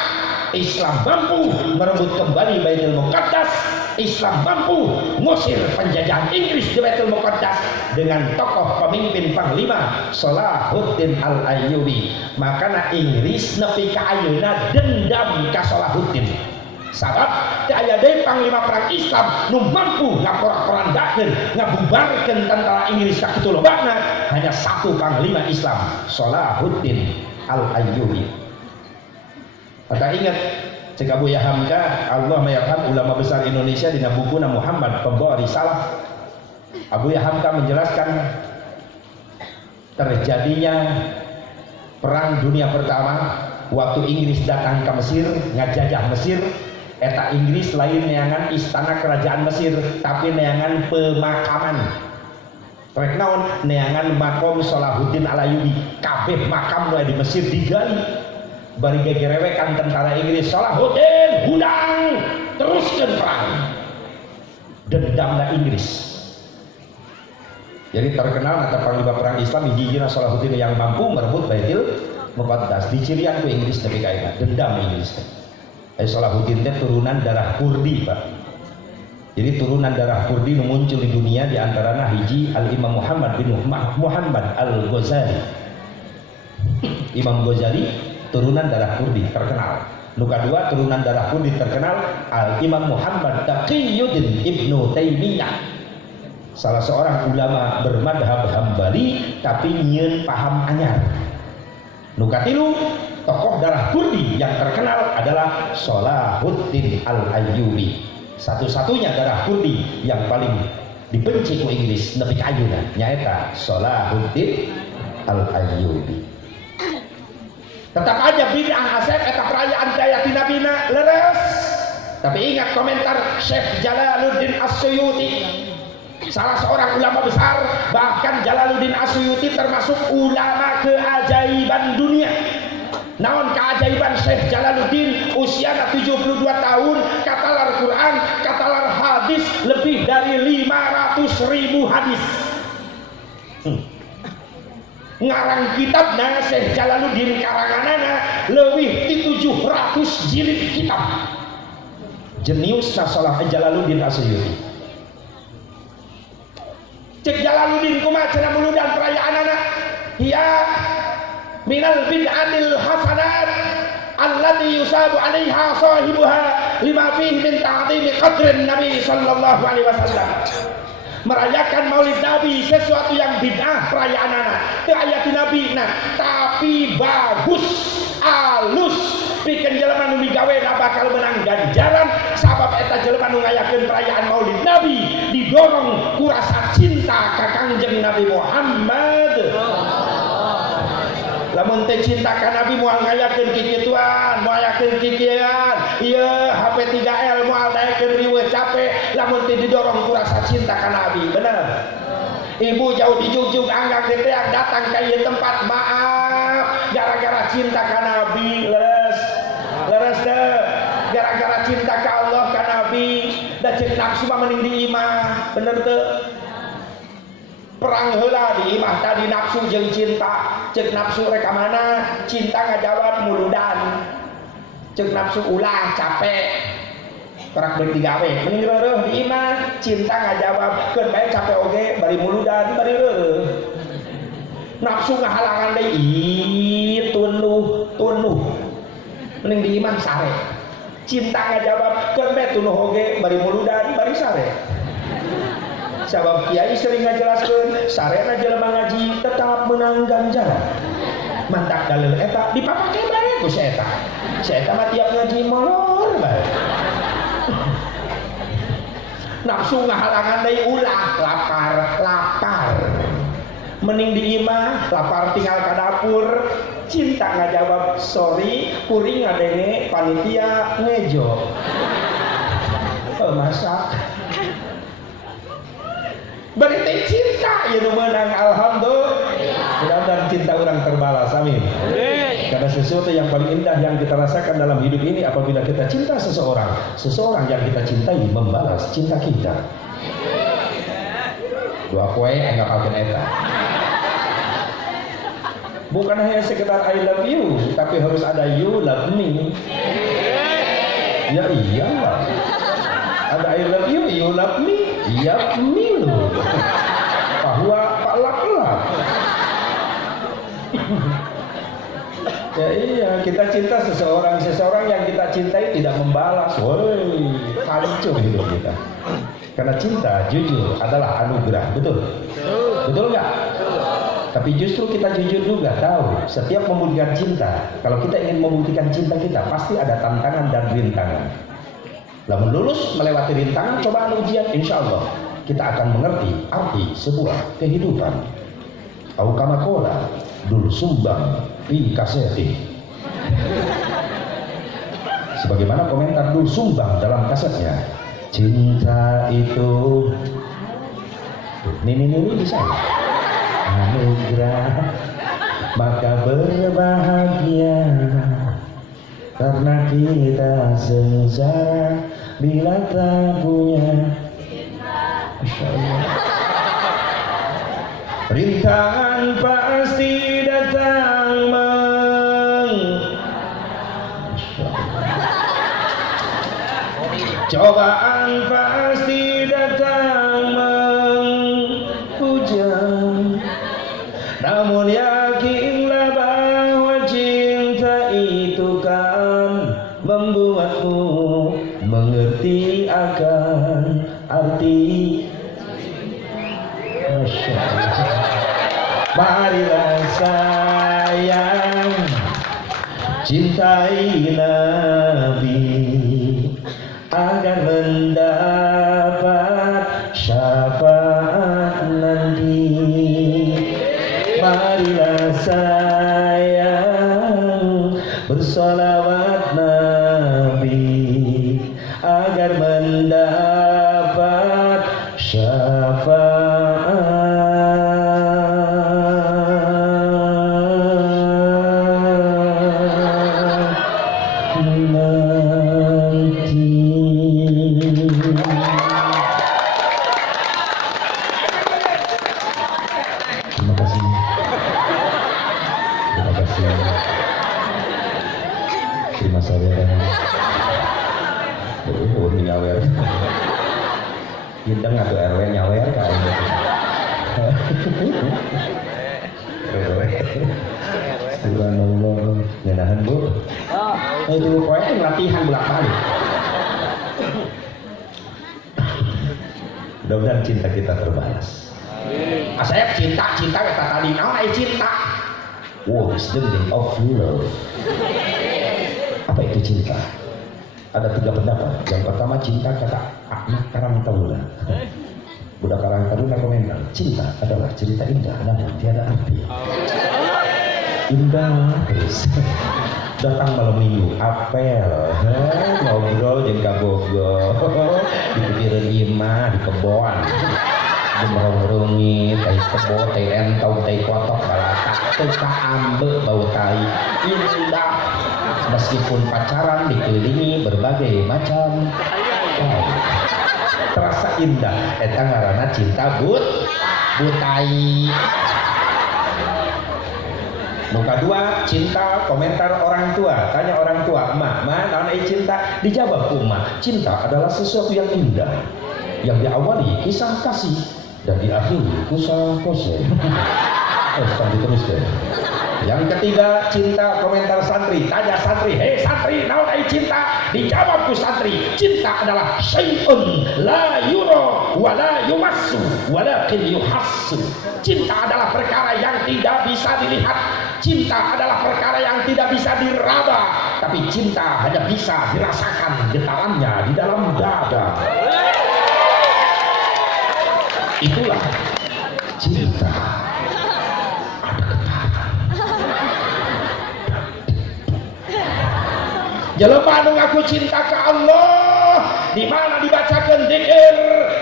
Islam mampu merebut kembali Baitul Muqaddas. Islam mampu ngusir penjajahan Inggris di Baitul Muqaddas dengan tokoh pemimpin panglima Salahuddin Al-Ayyubi. Makana Inggris nepi ka ayeuna dendam ka Salahuddin. Sabab teu aya deui panglima perang Islam nu mampu ngaporak-porandakeun ngabubarkeun tentara Inggris ka kitu lobana, hanya satu panglima Islam, Salahuddin Al-Ayyubi. Maka ingat cek Abuya Hamka, Allah mayarham ulama besar Indonesia dina bukuna Muhammad Pembawa Risalah. Abuya Hamka menjelaskan terjadinya perang dunia pertama waktu Inggris datang ke Mesir ngajajah Mesir. Eta Inggris lain neangan istana kerajaan Mesir, tapi neangan pemakaman. Rek naon neangan makom Salahuddin Al-Ayyubi. Kabeh makam nu di Mesir digali. Bari gegerewekan tentara Inggris, Salahuddin hudang teruskeun perang. Dendamna Inggris. Jadi terkenal kata panglima perang Islam hiji-hijina Salahuddin yang mampu merebut Baitul Muqaddas. Dicirian ku Inggris tapi kaena dendam Inggris. Salahuddin teh turunan darah Kurdi, Pak. Jadi turunan darah Kurdi nu muncul di dunia di antaranya hiji Al-Imam Muhammad bin Muhammad Al-Ghazali. Imam Ghazali turunan darah Kurdi terkenal. Nu kadua turunan darah Kurdi terkenal Al-Imam Muhammad Taqiyuddin Ibnu Taimiyah. Salah seorang ulama bermadhab Hambali tapi nyieun paham anyar. Nu katilu tokoh darah Kurdi yang terkenal adalah Salahuddin Al-Ayyubi. Satu-satunya darah Kurdi yang paling dibenci ku Inggris nepi ka ayeuna nyaeta Salahuddin Al-Ayyubi. Tetap aja bid'ah asep eta perayaan daya tina bina leres. Tapi ingat komentar Syekh Jalaluddin As-Suyuti, salah seorang ulama besar, bahkan Jalaluddin As-Suyuti termasuk ulama keajaiban dunia. Naon keajaiban Syekh Jalaluddin, usiana 72 tahun, katalar Quran, katalar hadis lebih dari 500.000 hadis. Ngarang kitabna Syekh Jalaluddin karanganana leuwih ti 700 jilid kitab. Jenius salah Jalaluddin As-Suyuti. Cek Jalaluddin kumaha cenah muludan perayaanana? Hiya minal bid'atil hasanat allati yusabu 'alaiha sahibuha lima fihi min ta'zimi qadrin Nabi sallallahu alaihi wasallam. Merayakan Maulid Nabi sesuatu yang bid'ah perayaanana teu aya ti nabina tapi bagus alus pikeun jelema nu migawena bakal menang ganjaran sabab eta jelema nu ngayakeun perayaan Maulid Nabi didorong ku rasa cinta ka Kangjeng Nabi Muhammad. Lamun teh cinta ka Nabi moal ngayakeun kikituan, moal ngayakeun kikieuan, ieu HP 3L moal daekeun riweuh capek, lamun teh didorong ku rasa cinta ka Nabi, bener. Ibu jauh di Jugjug anggang deteak datang ka ieu tempat, maaf gara-gara cinta ka Nabi, leres teh. Gara-gara cinta ka Allah ka Nabi, da cek nafsu mah mending diimah, bener teu? Perang heula di imah tadi nafsu jeung cinta. Cek nafsu rek mana? Cinta ngajawab muludan. Cek nafsu ulah capek. Perak beuk digawe, mending reureuh di imah. Cinta ngajawab keun bae capek oge bari muludan bari reureuh. Nafsu ngahalangan deui ih tunuh. Mending di imah sare. Cinta ngajawab keun bae tunuh oge bari muludan bari sare. Sabab kiai sering ngajelaskeun sarena jelema ngaji tetap menang ganjaran. Mantak dalil eta dipapake bae ku si eta. Si eta mah tiap ngaji molor bae. Nafsu ngahalangan deui ulah lapar. Mending di imah lapar tinggal ka dapur. Cinta ngajawab sorry kuring ngadenge panitia ngejo. Masak. Berita cinta ya nu menang alhamdulillah. membalas, amin. Karena sesuatu yang paling indah yang kita rasakan dalam hidup ini apabila kita cinta seseorang, seseorang yang kita cintai membalas cinta kita. Doa kue enggak pakai eta. Bukan hanya sekedar I love you, tapi harus ada you love me. Ya iyalah. Ada I love you, you love me, ya me lo. Bahwa Pak lak-lak. Ya iya, kita cinta seseorang, seseorang yang kita cintai tidak membalas. Woi, hancur hidup kita. Karena cinta jujur adalah anugerah, betul? Betul nggak? Tapi justru kita jujur juga tahu setiap membuktikan cinta, kalau kita ingin membuktikan cinta kita pasti ada tantangan dan rintangan. Lalu lulus melewati rintangan, cobaan ujian, insya Allah kita akan mengerti arti sebuah kehidupan. Au kama qala dul sumbang fi kaseti. Sebagaimana komentar Dul Sumbang dalam kasetnya, cinta itu ini bisa anugerah, maka berbahagia karena kita sengsara bila tak punya. Masya Allah. Rintangan pasti datang cobaan pasti datang menghujam, namun yakinlah bahwa cinta itu kan membuatmu mengerti akan arti. Masya Allah. Marilah sayang cintai Nabi agar mendapat syafaat nanti. Marilah sayang bersolawat Nabi agar mendapat syafaat terima saudara. Nyawer. Kita ngatu RW nyawer kan. Subhanallah. Ngenahan bu. Itu pokoknya latihan bolak-balik. Mudah-mudahan cinta kita terbalas. Saya cinta kata tadi. Nah, cinta. Wow, it's the meaning of love. Apa itu cinta? Ada 3 pendapat. Yang pertama, cinta kata Ahmad Karang Taruna. Budak Karang Taruna komentar, cinta adalah cerita indah namun tiada arti. Indah terus. Datang malam minggu, apel, ngobrol jeung kabogo, di pikiran imah, di kebon, gemerung-gerungi, tai kebo, tai entong, tai kotok, balata, teka ambe, bau tai, indah. Meskipun pacaran dikelilingi berbagai macam terasa indah. Eta ngaranna cinta butai. Muka 2, cinta komentar orang tua. Tanya orang tua, "Emak, naon cinta?" Dijawab emak, cinta adalah sesuatu yang indah yang diawali kisah kasih dan diakhiri kusah kose. Sampai terus deh. Yang ketiga, cinta komentar santri. Tanya santri, "Hei santri, naon ai cinta?" Dijawab ku santri, cinta adalah syai'un la yura wa la yumassu walakin yuhassu. Cinta adalah perkara yang tidak bisa dilihat. Cinta adalah perkara yang tidak bisa diraba, tapi cinta hanya bisa dirasakan getarannya di dalam dada. Itulah cinta. Jelema anu ngaku cinta ke Allah, di mana dibacakan dzikir,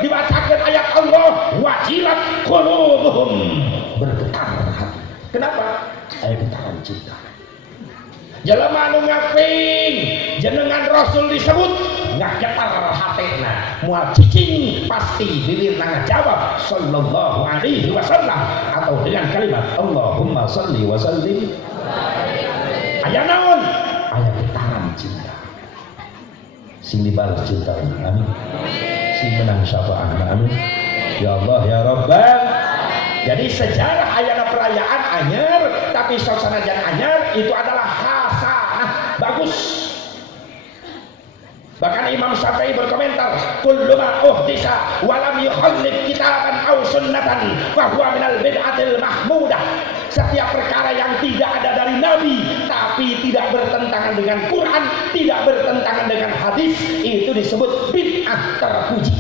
dibacakan ayat Allah, wajilat qulubuhum, bergetar hati. Kenapa? aya bentaran cinta. Jelema anu ngaping jenengan Rasul disebut ngagetar hatena moal cicing pasti bibirna ngajawab sallallahu alaihi wasallam atau dengan kalimat Allahumma shalli wa sallim. Aya naon? Aya getaran cinta. Sing dibalas cinta, amin. Sing menang syafaat, amin. Ya Allah ya Rabbal. Jadi sejarah ayana perayaan anyar, tapi suasana jan anyar itu adalah hasanah, bagus. Bahkan Imam Syafi'i berkomentar, kullu ma uhdisa wa lam yukhallif kitaban aw sunnatan fa huwa minal bid'atil mahmudah. Setiap perkara yang tidak ada dari Nabi tapi tidak bertentangan dengan Quran, tidak bertentangan dengan hadis, itu disebut bid'ah terpuji.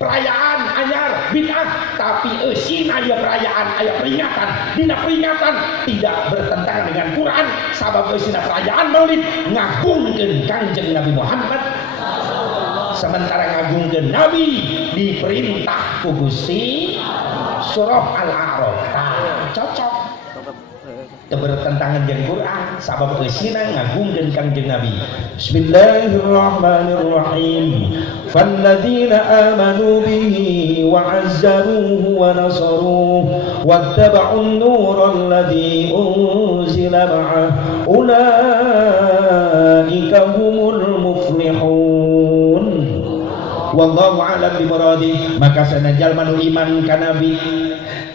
Perayaan anyar bid'ah, tapi eusina aya perayaan aya peringatan. Dina peringatan tidak bertentangan dengan Quran, sabab eusina perayaan Maulid ngagungkeun Kangjeng Nabi Muhammad. Sementara ngagungkeun Nabi diperintah ku Gusti surah Al-A'raf. Cocok. Bertentangan dengan Quran, sabab eusina ngagungkeun Kangjeng Nabi. Bismillahirrahmanirrahim. Falladzina amanu bihi wa 'azzaruhu wa nasaruhu wattaba'un nural ladzi unzila ma'ah ulaika humul muflihun. Wallahu a'lam bimuradi. Maka sanajal manu iman ka Nabi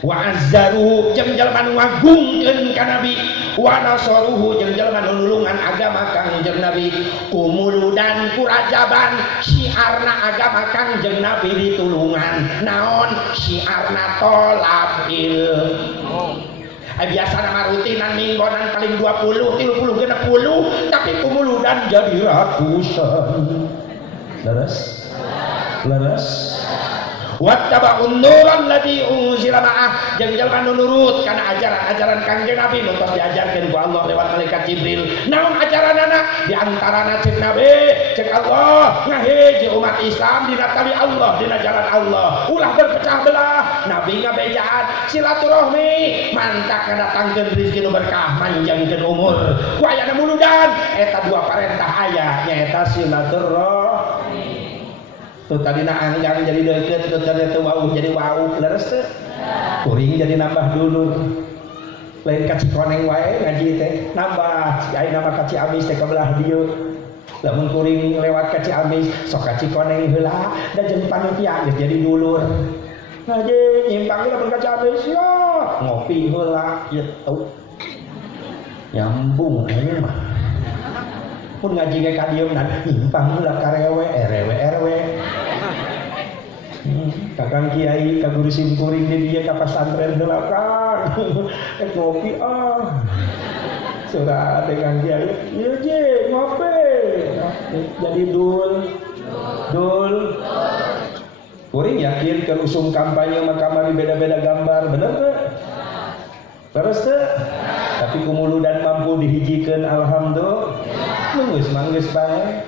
wa azzaruhu jeung jalma nu ngagungkeun ka Nabi wa nasaruhu jeung jalma nu nulungan agama Kangjeng Nabi kumuludan kurajaban syiarna agama Kangjeng Nabi ditulungan naon syiarna tolab ilmu. Biasa nama rutinan minggonan paling 20, 30, 60 tapi kumuludan jadi ratusan. Leres wattaba'un nuran ladzi unzila ma'ah jeung jalma nu nurut kana ajaran-ajaran Kangjeng Nabi nu tos diajarkeun ku Allah lewat malaikat Jibril. Naon ajaranana? Di antarana cek Nabi, cek Allah ngahiji umat Islam dina tali Allah, dina jalan Allah. Ulah berpecah belah, Nabi ngabejaan silaturahmi, mantak ngadatangkeun rezeki nu berkah, manjangkeun umur. Ku aya muludan eta dua parentah aya nyaeta silaturahmi. Tuh tadi anggar jadi deket, tuh tadi tuh wau jadi wau, leres tuh. Kuring jadi nambah dulu. Lain kaci koneng wae ngaji teh nambah. Si aing nama kaci amis teh kebelah dieu. Lamun kuring lewat kaci amis, sok kaci koneng heula, da jeung panitia geus jadi dulur. Ngaji nyimpang lamun kaci amis ya, ngopi heula ieu teu. Nyambung aya mah. Pun ngaji ke kadieumnan nyimpang heula karewe RW. Kakang kiai ka guru simkuring di dia ka pesantren heula Kang. Ngopi Surah dengan kiai. Ieu je ngopi. Jadi dul. Kuring yakin ke usum kampanye maka mari beda-beda gambar, bener teu? Terus teu? Tapi kumulu dan mampu dihijikeun alhamdulillah. Geus manggeus bae.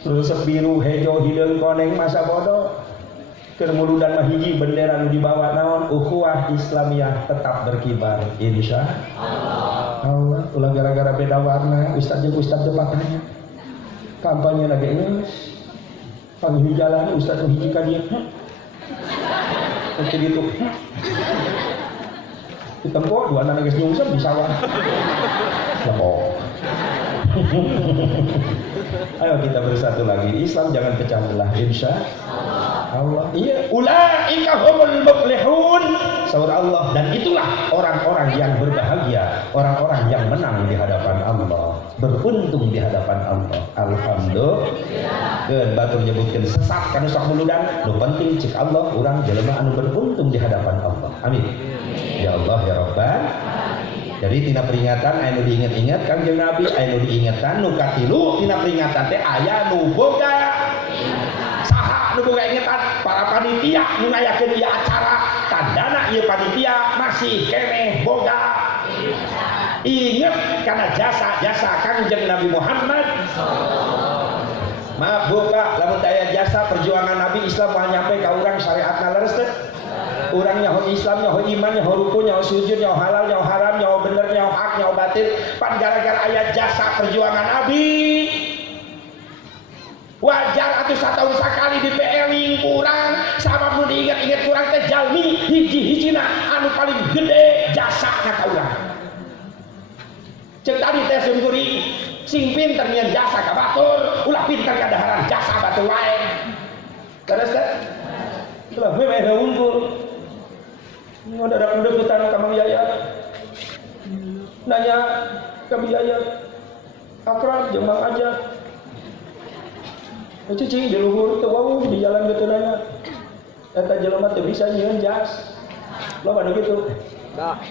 Terus biru hejo hideung koneng masa bodoh. Keur muludan mah hiji bendera nu dibawa naon ukhuwah Islamiyah tetap berkibar insyaallah. Ulah gara-gara beda warna ustaz jeung ustaz teu patahnya. Kampanye lagi geus. Panghi jalan ustaz nu hiji ka dieu. Teu gitu. Ditempo dua anak geus nyungsep di sawah. Lepok. Ayo kita bersatu lagi. Islam jangan pecah belah insyaallah. Iya, ulaika humul muflihun. Saur Allah, dan itulah orang-orang yang berbahagia, orang-orang yang menang di hadapan Allah, beruntung di hadapan Allah. Alhamdulillah. Keun batur nyebutkeun sesat kana sok muludan, nu penting cek Allah urang jelema anu beruntung di hadapan Allah. Amin. Ya Allah ya Rabbal. Jadi tina peringatan aya nu diinget-inget Kangjeng Nabi, aya nu diingetan nu katilu tina peringatan teh aya nu boga saha nu boga ingetan para panitia nu ngayakeun ieu acara tandana ieu panitia masih keneh boga inget kana jasa-jasa Kangjeng Nabi Muhammad. Maaf boga lamun aya jasa perjuangan Nabi Islam moal nyampe ka urang syariatna leres teh. Urang nyaho Islam, nyaho iman, nyaho rukun, nyaho sujud, nyaho halal, nyaho haram, nyaho bener, nyaho hak, nyaho batil. Pan gara-gara aya jasa perjuangan Abi. Wajar atuh satahun sakali di PLing kurang, sabab nu diingat-ingat kurang teh jalmi hiji-hijina anu paling gede jasana ka urang. Cek tadi teh sungkuri sing pinter nyen jasa ka batur, ulah pinter kadaharan jasa batur wae. Terus teh lah memeh unggul. Ngodadak debutan ka Mang Yayat. Nanya ka Yayat. Akrab jeung Mang Ajat. Cicing di luhur teu wau di jalan gitu nanya. Eta jelema teu bisa nyieun jas. Lo pada gitu.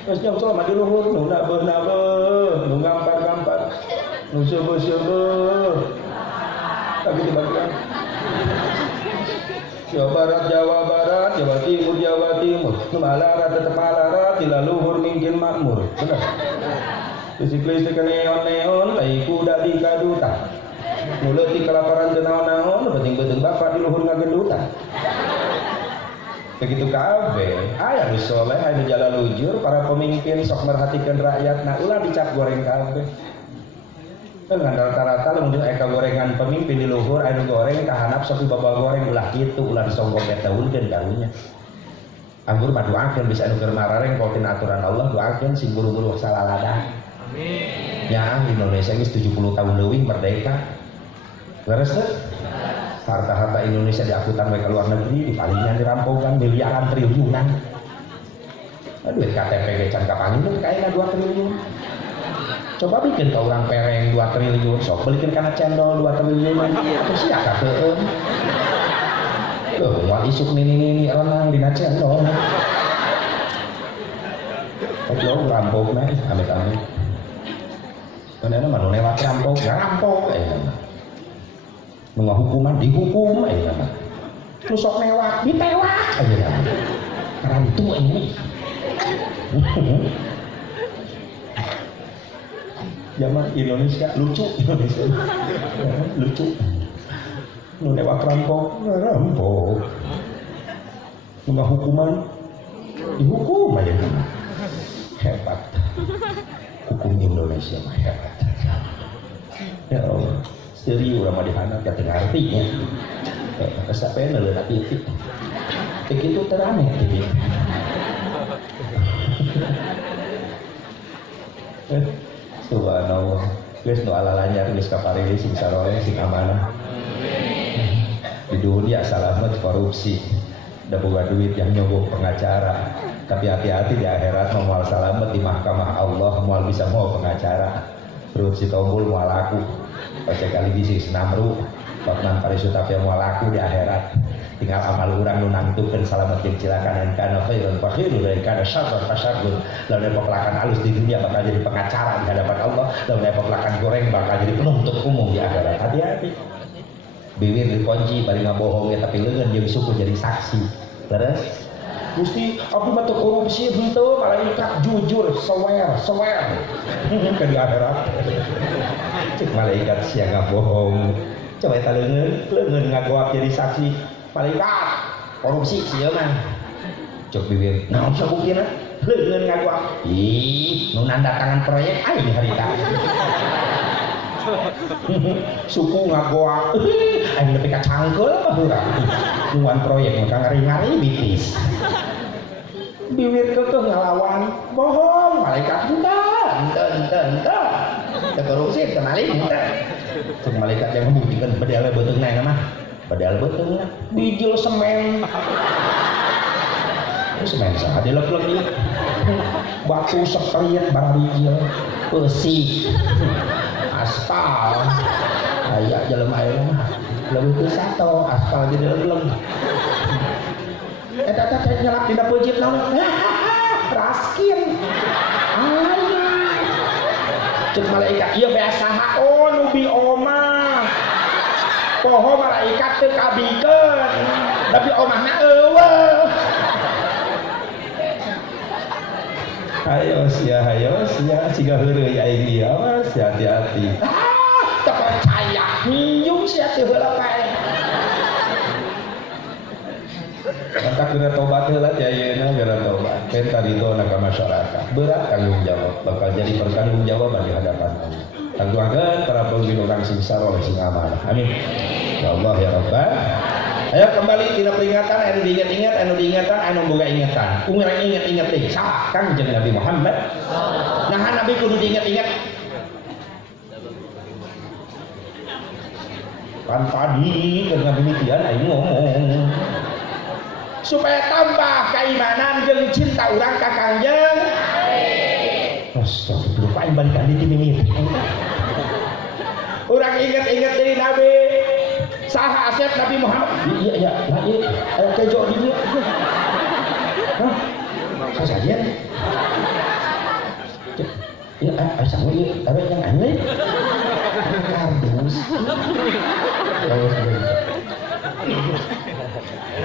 Terus nyong selama di luhur nu nabeuh, nu gampar-gampar, nu seueuh-seueuh. Tapi di bagian Jawa Barat, Jawa Barat, Jawa Timur, Jawa Timur. Nu malarat tetep malarat, di luhur mungkin makmur. Bener. Listrik neon-neon, lai kuda di kaduta. Mulut di kelaparan teu naon-naon, penting-penting bapak di luhur ngagendutan. Begitu kabeh, aya nu soleh, aya nu jala lujur, para pemimpin sok merhatikan rakyat, nah ulah dicap goreng kabeh. Dengan rata-rata lamun eka gorengan pemimpin di luhur, aya nu goreng kahanap sok bawa goreng ulah kitu, ulah disonggok etaulkeun karunya. Anggur mah doakeun bisa anu keur marareng pokin aturan Allah, doakeun sing buru-buru salaladah. Amin. Ya, Indonesia geus 70 tahun leuwih merdeka. Beres teh? Harta-harta Indonesia diakutan ke luar negeri, dipalingnya dirampokan miliaran triliunan. Aduh, KTP gecan kapangin tuh kayaknya 2 triliun. Coba bikin ke orang pereng 2 triliun, sok belikin karena cendol 2 triliun. Terus ya kakeun. Tuh, mual isuk nini renang dina cendol. Jauh rampok nih, amit-amit. Karena mana lewat rampok, rampok. Nunggu hukuman dihukum aja nama. Terus sok newak ditewak aja nama. Rantu ini. Zaman Indonesia lucu Indonesia. Lucu. Nu newak rampok. Nunggu hukuman dihukum aja nama. Hebat. Hukum Indonesia mah hebat. Ya Allah. Seri urang mah dihana teh teu ngartinya. Kesapean leuleuh TV. Begitu terane TV. Subhanallah. Geus nu alalanyar geus kaparili sing sarore sing amanah. Di dunia salamet korupsi. Da boga duit yang nyogok pengacara. Tapi hati-hati di akhirat moal salamet di mahkamah Allah moal bisa mau pengacara. Korupsi tombol moal laku. Baca kali bisi senamru Batman parisutapya mau laku di akhirat. Tinggal amal urang nu nangtukeun salamet jeung cilakan dan kana khairun fakhirun dan kana syarrun fasyarrun. Lamun pepelakan halus di dunia bakal jadi pengacara di hadapan Allah, lamun pepelakan goreng bakal jadi penuntut umum di akhirat. Hati-hati. Bibir dikunci bari ngabohong ya tapi leungeun jeung suku jadi saksi. Terus Gusti, aku mah teu korupsi henteu, malaikat jujur, swear ke di akhirat. Cek malaikat sia ngabohong. Coba eta leungeun ngagoak jadi saksi. Malaikat korupsi sia mah. Cek bibir, naon sabuktina? Leungeun ngagoak. Ih, nu nanda tangan proyek aing harita. Suku ngagoak. Aing nepi ka cangkeul mah urang. Nuan proyek mah ngari-ngari bitis. Bibir kekeh ngalawan, bohong, malaikat enten. Teu korupsi teu maling enten. Cek malaikat yang membuktikan badal beuteungna mah. Badal beuteungna bijil semen. Semen saha dileg-leg ieu. Batu sekalian barang bijil, besi, aspal. Aya jelema aya mah. Leuwih teu sato, aspal dileg-leg. Eta teh nyelap dina peujit naon? Raskin. Cek malaikat ieu biasa nubi omah. Poho malaikat teu kabikeun. Tapi omahna eueuh. Hayo sia siga heureuy aing ieu mas hati-hati. Teu percaya, nyung sia teu heula pae. Mantap geura tobat heula jayeuna geura tobat. Penta ridona ka masyarakat. Berat tanggung jawab, bakal jadi pertanggung jawaban di hadapan Allah. Tangguhkeun para pemimpin orang sing saroleh sing amanah. Amin. Ya Allah ya Rabbal. Ayo kembali tina peringatan anu diingat-ingat, anu diingatan, anu boga ingatan. Urang ingat-ingat deui saha Kangjeng Nabi Muhammad. Nah Nabi kudu diingat-ingat. Kan tadi dengan demikian ayo ngomong supaya tambah keimanan jeung cinta urang ka Kangjeng. Astagfirullah, paling balikan di timingit. Urang inget-inget deui Nabi. Saha asep Nabi Muhammad? Iya, ada kejo di dia. Hah? Sasajen? Ya, sama ya, ada yang aneh. Kardus.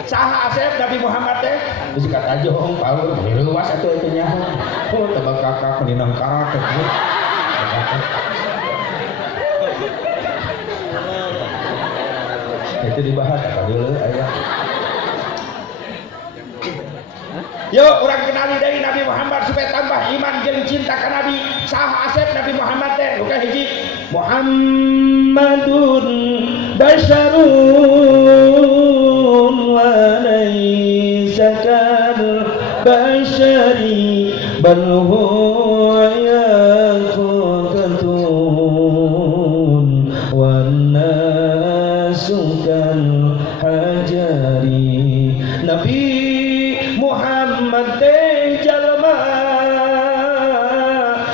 Saha asep Nabi Muhammad teh? Geus kata jong, paur, leuwas atuh teh nyaho. Oh, tebak kakak meninang karak. Itu dibahas apa dulu ayah. Yuk orang kenali dari Nabi Muhammad supaya tambah iman jeung cinta ka Nabi. Saha asep Nabi Muhammad teh? Bukan hiji. Muhammadun basyarun wa laysa kal basyari bal huwa yaqutun wan sukan hajari. Nabi Muhammad teh jalma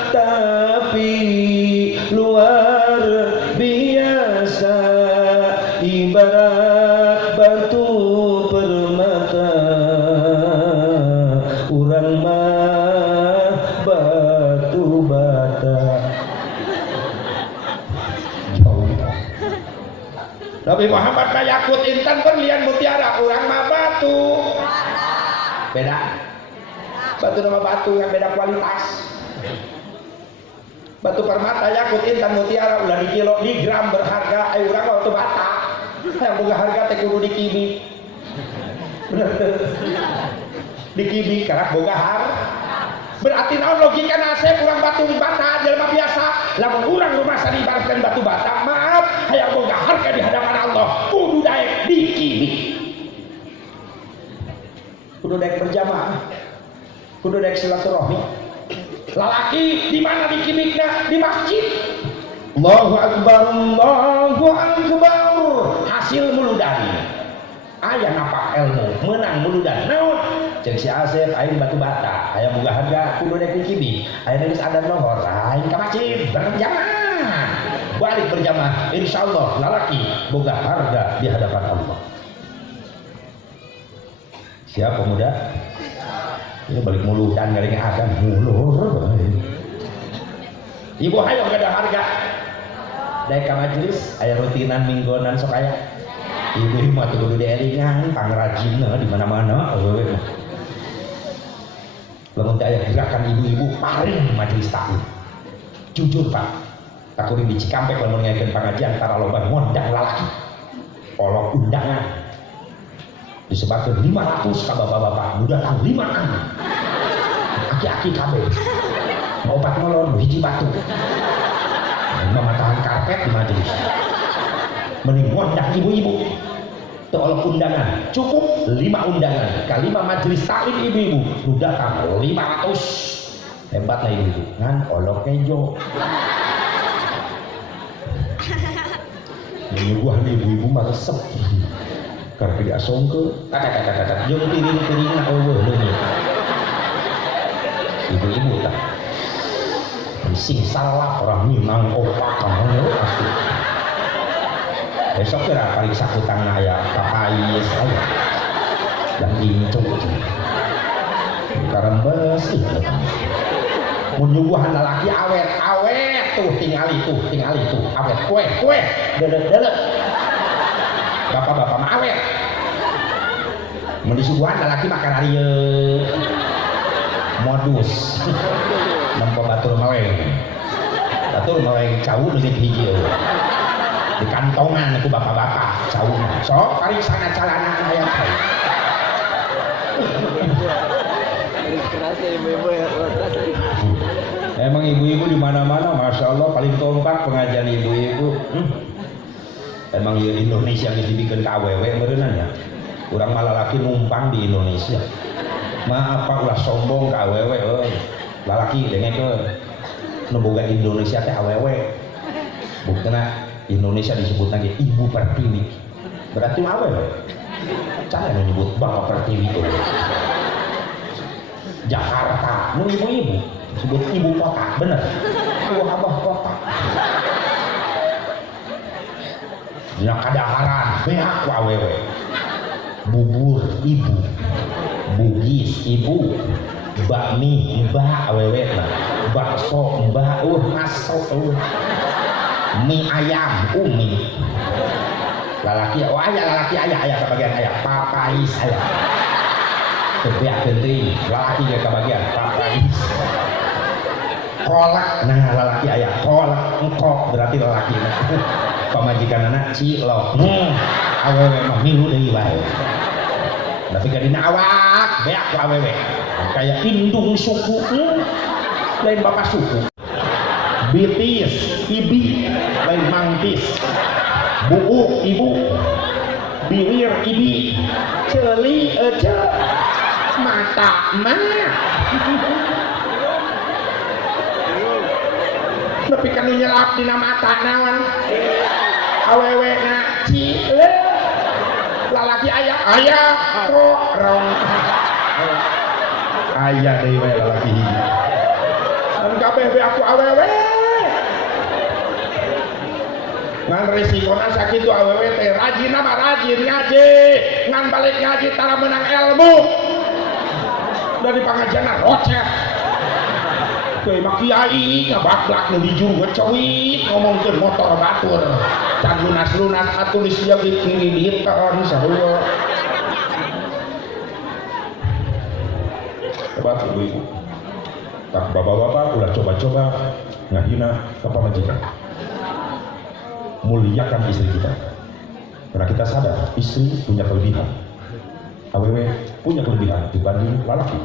tapi luar biasa, ibarat batu permata, urang mah batu bata. Nabi Muhammad mah yakut intan berlian mutiara, orang mah batu. Beda. Batu nama batu yang beda kualitas. Batu permata yakut intan mutiara ulah di kilo, di gram berharga, urang mah batu bata. Yang boga harga teh kudu dikibi. Bener teu? Dikibi karena boga harga. Berarti naon logika nasib urang batu bata jelema biasa. Lamun urang rumah sadibaratkeun batu bata, maaf, hayang boga harga di hadapan Allah, kudu daek dikibi. Kudu daek berjamaah. Kudu daek silaturahmi. Lalaki di mana dikibikna? Di masjid. Allahu akbar, Allahu akbar. Hasil muludani. Aya napak ilmu, menang muludan. Naon? Cek si Asep aing batu bata, aya boga harga kudu dek dikibi. Aya geus adan lohor, aing ka masjid berjamaah. Balik berjamaah, insyaallah lalaki boga harga di hadapan Allah. Siap pemuda? Ini balik muludan garing adan mulur. Ibu hayo gada harga. Daek ka majelis aya rutinan minggonan sok aya. Ibu mah tuh kudu dielingan, pangrajinna di mana-mana. Lamun teh aya gerakan ibu-ibu paring majelis taklim. Jujur Pak, takuring di Cikampek lamun ngayakeun pengajian tara loba ngondang lalaki. Olok undangan. Disebarkeun 500 ka bapak-bapak, budakang 5an. Aki-aki kabeh. Opat ngolon hiji batu. Mamatahan karpet di majelis. Mending ngondang ibu-ibu tolong undangan cukup 5 undangan kali 5 majelis taklim ibu-ibu udah datang 500 hebat lah ibu-ibu ngan olok kejo menyuguhan ibu-ibu mah resep karena tidak songke kata jeng piring-piringna eueuh leungit ibu-ibu tak sing salah orang minang opak kamu pasti besok kira paling sakutang aya papayis aya dan incuk karembes mun nyuguhan lalaki awet tuh tingali tuh awet kue dedek bapak-bapak mah awet mun disuguhan lalaki makan arieu modus nempo batur meleng cau leungit hiji di kantongan aku bapak-bapak jauh sok kari sana jalanan ayat Emang ibu-ibu di mana-mana, masya Allah paling kompak pengajian ibu-ibu. Emang ya Indonesia yang dibikin KWW berenang ya. Kurang malah laki numpang di Indonesia. Maaf pak ulah sombong KWW, lalaki dengan ke nemboga Indonesia teh AWW. Bukannya Indonesia disebut lagi ibu pertiwi. Berarti AWW. Cara menyebut bapak pertiwi itu. Jakarta, nu ibu-ibu sebut ibu kota, bener. Abah kota. Ya kadaharan, beak ku awewe. Bubur ibu, bugis ibu, bakmi mbah awewe nah, bakso mbah masuk mie ayam umi. Lalaki, oh ayah kebagian ayah, papais ayah. Kebiak genting, lalaki ya kebagian papais. Kolak, nah lalaki ayah, kolak engkok berarti lalaki. Pemajikan anak cilok, awewe mah milu deui wae. Tapi kadina awak beak ku awewe. Kayak indung suku, lain bapak suku. Bitis, ibi, lain mangtis. Buuk ibu, bibir ibi, celi ece, mata mah. Tapi kan nyelap dina mata naon. Awewe na cile. Lalaki ayah kok rong. Ayah deui we lalaki. Dan kabeh be aku awewe. Ngan resikona sakitu awewe teh rajin apa rajin ngaji. Ngan balik ngaji tara menang ilmu. Dari pangajian roceh. Kayak mak kiai ngabaklak nu dijung ngecewit ngomongkeun motor batur can lunas-lunas atulis dia kiri diitan sarua. Hebat ibu-ibu. Tak bapak-bapak udah coba-coba ngahina ke pamajikan. Muliakan istri kita. Karena kita sadar istri punya kelebihan. Awewe punya kelebihan dibanding lelaki.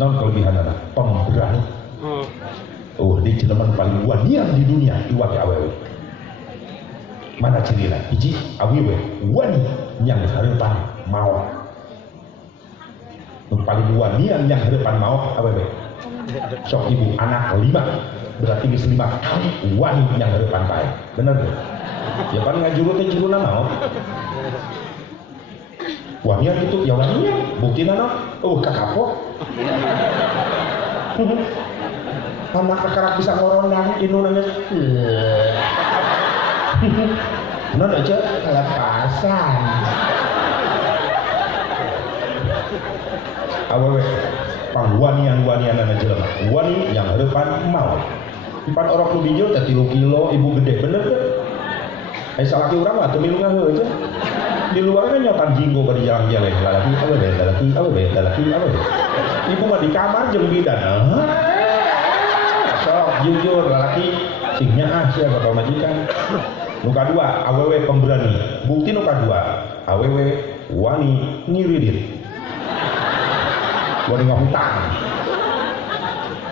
Non kelebihan anak pemberani. Oh, di cileman paling wanian di dunia iwak awewe. Mana cirina? Hiji awewe wani yang hareupan mau. Nu paling wanian yang hareupan mau awewe. Sok ibu anak 5 berarti geus 5 kali wani yang hareupan bae. Bener tuh? Ya kan ngajuru teh juruna mau. Wanian itu ya wanian, buktina no. Oh, kakapok. Anak kekarak bisa ngorondang inu nanya non aja kelepasan awewe pangwanian anak jelema wani yang harapan mau 4 orang lu bijil teh 3 kilo ibu gede bener deh salaki urang mah teu milu ngeueuh aja di luarnya nyotan jinggo bari jalan-jalan lalaki ibu mah di kamar jeung bidan sok jujur lalaki singnya sia bakal majikan. Nu kadua awewe pemberani. Bukti nu kadua awewe wani ngiridit. Wani ngahutang.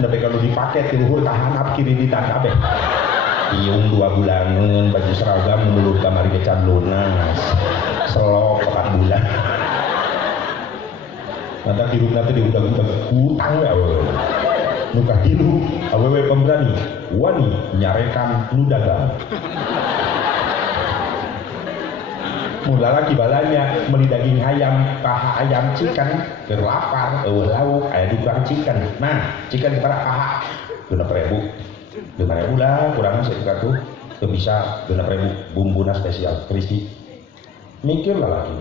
Tapi kalau dipakai ti luhur tahanap kiriditan kabeh. Iung 2 bulanan baju seragam mulur kamari kecan lunas. Selok 4 bulan. Nanti dirumah teh diudag-udag hutang we awewe. Nukah dilu awewe pemberani wani nyarekan nu dagang. Mula lagi balanya beli daging ayam paha ayam cikan keur lapar lauk aya dukang cikan. Nah cikan para paha 6.000 lah kurang sekitar tuh teu bisa 6.000 bumbuna spesial crispy. Mikir lah lagi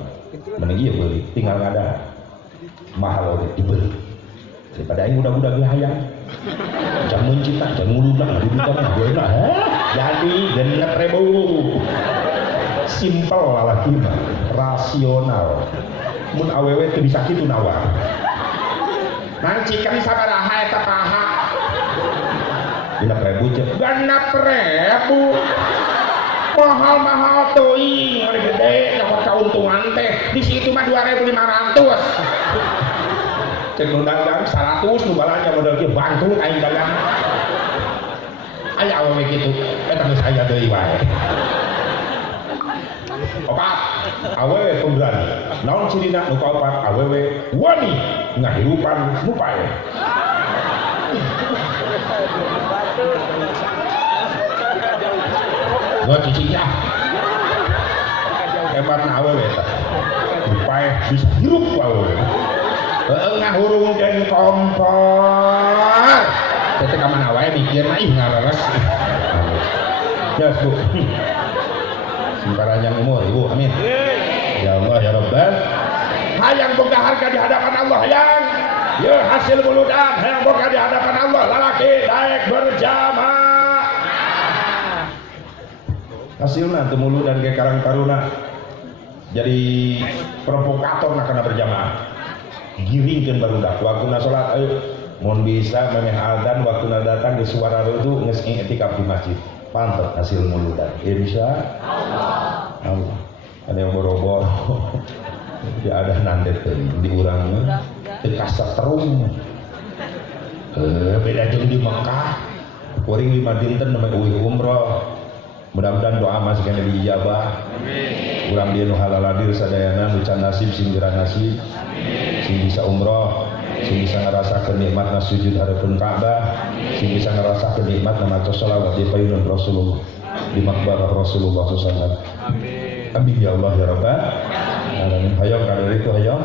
mending ieu beuli tinggal ngada mahal we dibeli daripada aing udah ge hayang jangan mencita jangan nguludak dibutuhkan gue nah jadi 6.000 simpel lalaki rasional mun awewe teu bisa kitu nawar mancikan sabaraha eta paha 6.000 cek 6.000 mahal-mahal teuing hari gede dapat keuntungan teh di situ mah 2.500 cek nu dagang 100 nu balanya modal kieu bantu aing dagang aya awewe kitu eta geus aya deui wae opat awewe pemberani naon cirina nu kaopat awewe wani ngahirupan nu pae gua cicingnya hebatna awewe eta nu pae bisa hirup ku awewe ngahurung jeung kompor teh ka mana wae mikirna ih ngareres ya Bu panjang umur Ibu amin ya Allah ya Rabbal hayang boga harga di hadapan Allah hayang ya hasil muludan hayang boga di hadapan Allah lalaki daek berjamaah hasilna teu muludan ge karang taruna jadi provokator na kana berjamaah giringkeun barudak waktuna salat ayo mun bisa memeh adzan waktuna datang di suara itu geus i'tikaf di masjid pantet hasil muludan insya Allah ada yang boro-boro dia ada nandet di urangnya dikasar terung beda jeung di Mekah kuring 5 dinten namanya umroh mudah-mudahan doa masih kena diijabah urang dia nu halaladir sadayana nu can nasib sing geura nasib sing bisa umroh sing bisa ngerasakeun nikmatna sujud hareupeun Ka'bah sing bisa ngerasakeun nikmatna maca shalawat di payunan Rasulullah di makbarah Rasulullah sallallahu amin ya Allah ya Rabbal alamin hayang kader itu hayang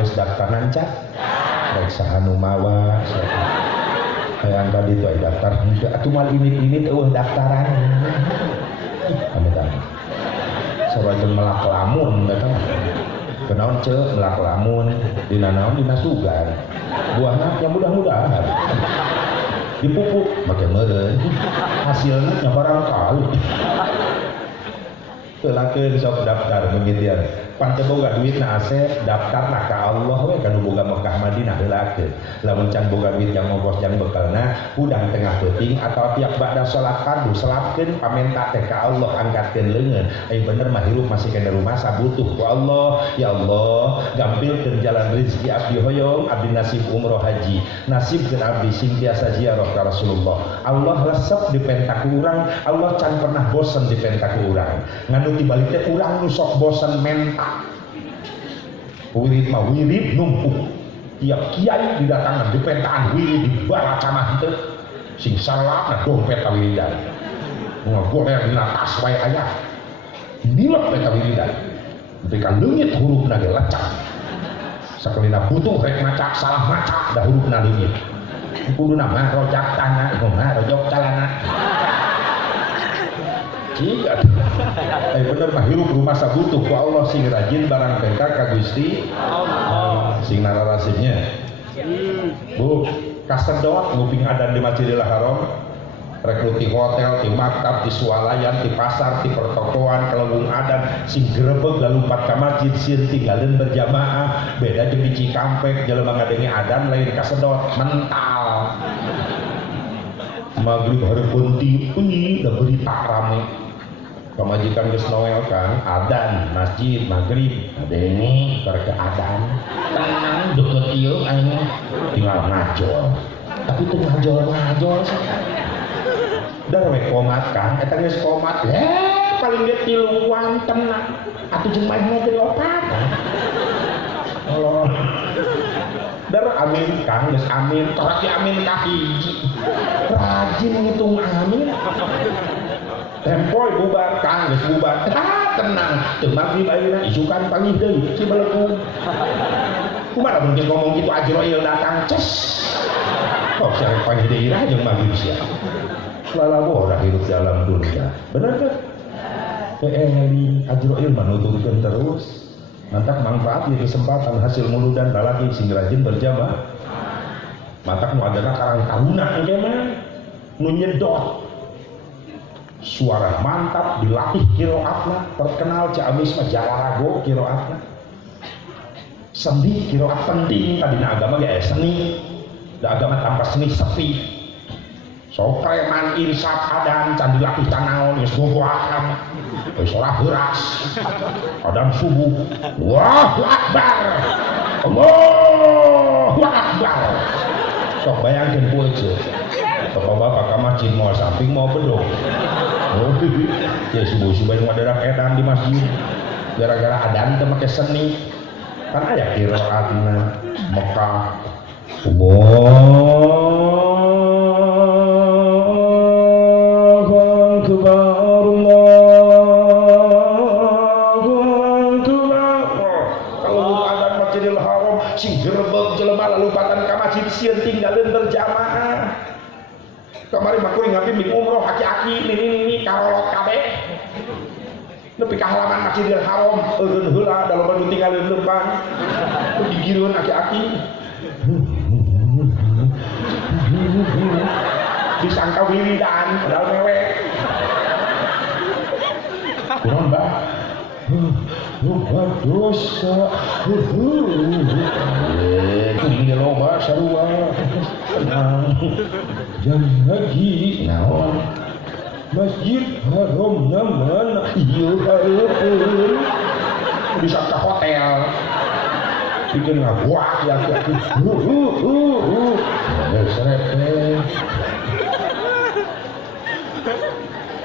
geus daftar nanca rek saha nu mawa hayang tadi itu daftar atuh mal ini eueuh daftaran amit-amit sabajeun melak lamun datang kenaon ceuk melak lamun dina naon dina sugan buahna yang mudah-mudahan dipupuk make meureun hasilna nya barang kali telakeun sok daftar mengitian pan teu boga duitna asep daftarna ka Allah we kana boga Mekah Madinah heulakeun lamun can boga duit yang ngogos jang bekalna udang tengah peuting atau tiap ba'da salat fardu salatkeun pamenta teh ka Allah angkatkeun leungeun ai bener mah hirup masih kana rumah sabutuh ku Allah ya Allah gampilkeun jalan rezeki abdi hoyong abdi nasib umroh haji nasibkeun abdi sing tiasa ziarah ka Rasulullah Allah resep di pentak urang Allah can pernah bosen di pentak urang nganu dibalik teh urang nu sok bosen mentak wirid mah wirid numpuk tiap kiai didatangan di pentaan wirid di baracamah itu sing salapna dompet wiridan ngagoler dina tas wae aya nilep eta wiridan teh ka leungit hurufna ge lecak sakelina butuh rek maca salah maca da hurufna leungit kuduna mah rojak tanah mah rojok calana jika bener mah hirup rumah sabutuh ku Allah sing rajin barang penta ka Gusti Allah sing nararasibnya Bu kasedot nguping adan di Masjidil Haram rekrut di hotel, di maktab, di swalayan, di pasar, di pertokoan, kelebung adan sing grebeg lalu empat ka masjid sieun tinggalin berjamaah beda jeung di Cikampek jelema ngadenge adan lain kasedot mental maghrib hareupeun tieuing da berita rame pamajikan geus noel kan adan masjid maghrib adenge keur ke adan tenang deket ieu aing tinggal ngajol tapi teu ngajol dar we komat kan eta geus komat paling ge 3 tenang atuh jeung maehna teh 4 Allah dar amin kan geus amin toraki amin ka hiji rajin ngitung amin tempoy bubar kang geus bubar tenang teu maghrib ayeuna isukan panggih deui si belenggu kumaha mun ngomong kitu Ajroil datang ces kok sare panggih deui ra jeung maghrib sia lalabo ora hidup dalam dunia bener kan PNRI Ajroil menuturkeun terus mantak manfaat di kesempatan hasil muludan lalaki sing rajin berjamaah mantak nu adana karang tahuna engke mah nu nyedot suara mantap dilatih kiroatna terkenal Ciamis mah Jalarago kiroatna seni kiroat penting tadi agama ge seni da agama tanpa seni sepi sok preman insaf adan can dilapitan naon geus gogoakan geus ora heuras adan subuh Allahu akbar Allahu akbar sok bayangkeun poe ce bapak ka masjid moal samping mau bedog ya subuh-subuh yang ada edan di masjid gara-gara adan teu make seni kan aya qiraatna Mekah Allahu akbar Allahu akbar kalau adan Masjidil Haram sing gerebeg jelema lalupatan ka masjid sieun tinggalin berjamaah kamari mah kuring ngabdi di umroh aki-aki ini karolot kabeh nepi ka halaman Masjidil Haram eureun heula dalaman nu tinggalin leumpang digireun aki-aki disangka wiridan padahal mewek kurang mbak dosa ini loba sarua tenang jangan lagi naon Masjid Haram namana iya hareupeun bisa ke hotel bikin ngaguak ya seret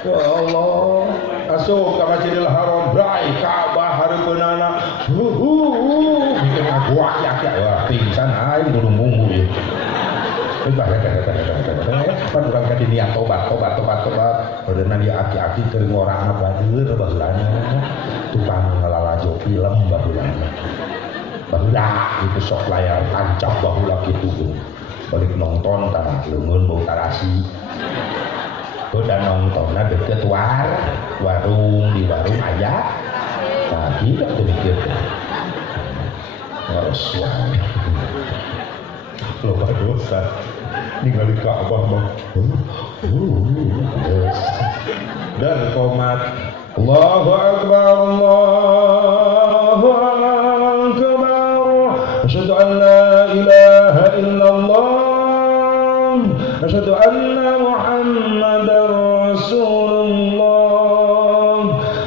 ya Allah asup ka Masjidil Haram brai Ka'bah hareupeunana bikin ngaguak ya pingsan aing kudu munggu ya pan urang ka niat tobat ordenan dia aki-aki keur ngorangna baheula baheulana tukang ngalalajo film baheulana baheula itu sok layar tancap baheula kitu balik nonton tanah leungeun bau tarasi udah nontonnya deket warung di warung aja nah tidak demikian harus suami loba dosa ningali Ka'bah mah dan komat Allahu akbar Allahu akbar asyhadu an la ilaha illallah asyhadu anna muhammadar rasulullah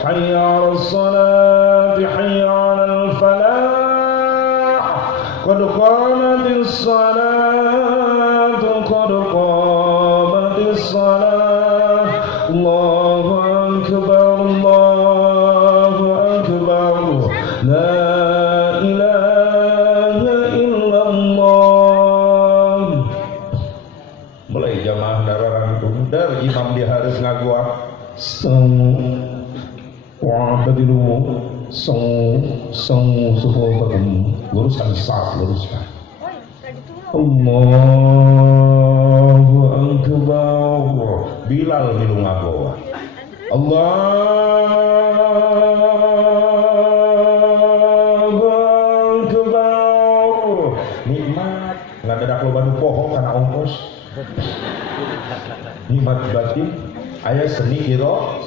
hayya 'alas salati hayya 'alal falah qad qamatis salatu qad qamatis salah Allahu akbar Allahu akbar la ilaha illallah mulai jamaah dararangtung dar imam dia harus ngaguak wa'tadilu sufufakum luruskan saf luruskan Allahu akbar Bilal milu ngagowa Allahu akbar nikmat ngadadak loba nu poho kana ongkos nikmat batin aya seni kira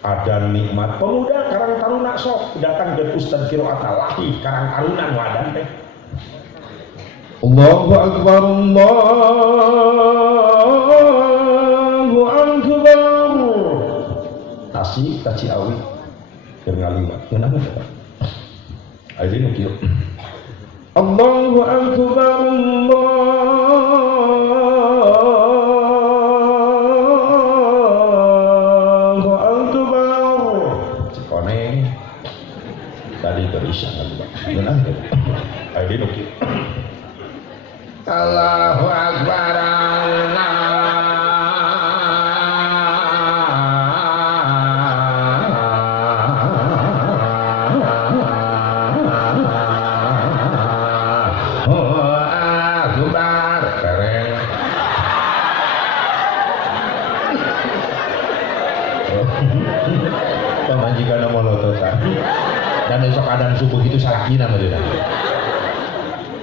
ada nikmat pemuda karang taruna sok datang ke Ustaz Qiraat Lahi karang taruna nu adan teh Allahu akbar Allahu akbar Tasik Ciawi keur ngalima ngeunang eta aya nu kieu Allahu akbar Allahu akbar cikoneng tadi berisyarat ngeunang aya nu kieu Allahu akbar pemajikan molototan dan besok adan subuh itu salakina modena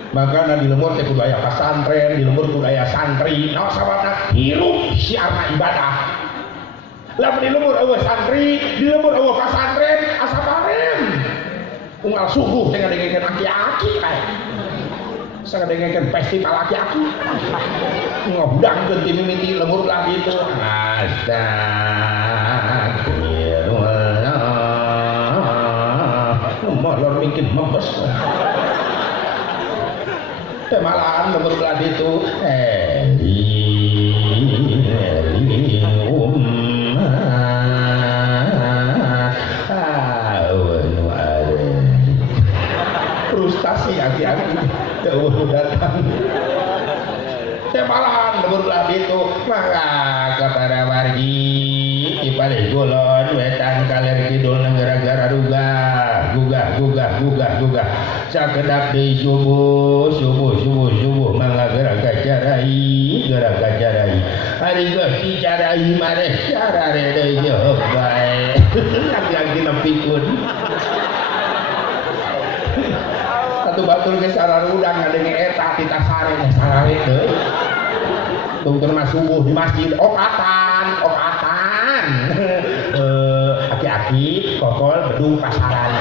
maka di lemur teh kudu aya pesantren di lemur kudu aya santri naon sababna hirup siarna ibadah lamun di lemur eueuh santri di lemur eueuh pesantren asa bareng unggal subuh teh ngadengkeun aki-aki kae Sadengekeun festival aki-aki. Ngobdang teu ti mimiti lembur lah gitu. Astagfirullah. Molor mikir mempes. Teh malahan lembur lah itu. Frustasi aki-aki jauh datang teh malahan lembur belah itu maka kepada wargi ipalih gulon wetan kaler kidul gara-gara gugah sakedap di subuh mangga gara carai hari geus dicarai mareh carare deui jeuh bae lagi nepikeun batul ke sarang udang ngadenge eta kita sare deui. Tungtur mah subuh di masjid okatan. Aki-aki kokol bedung pasaran.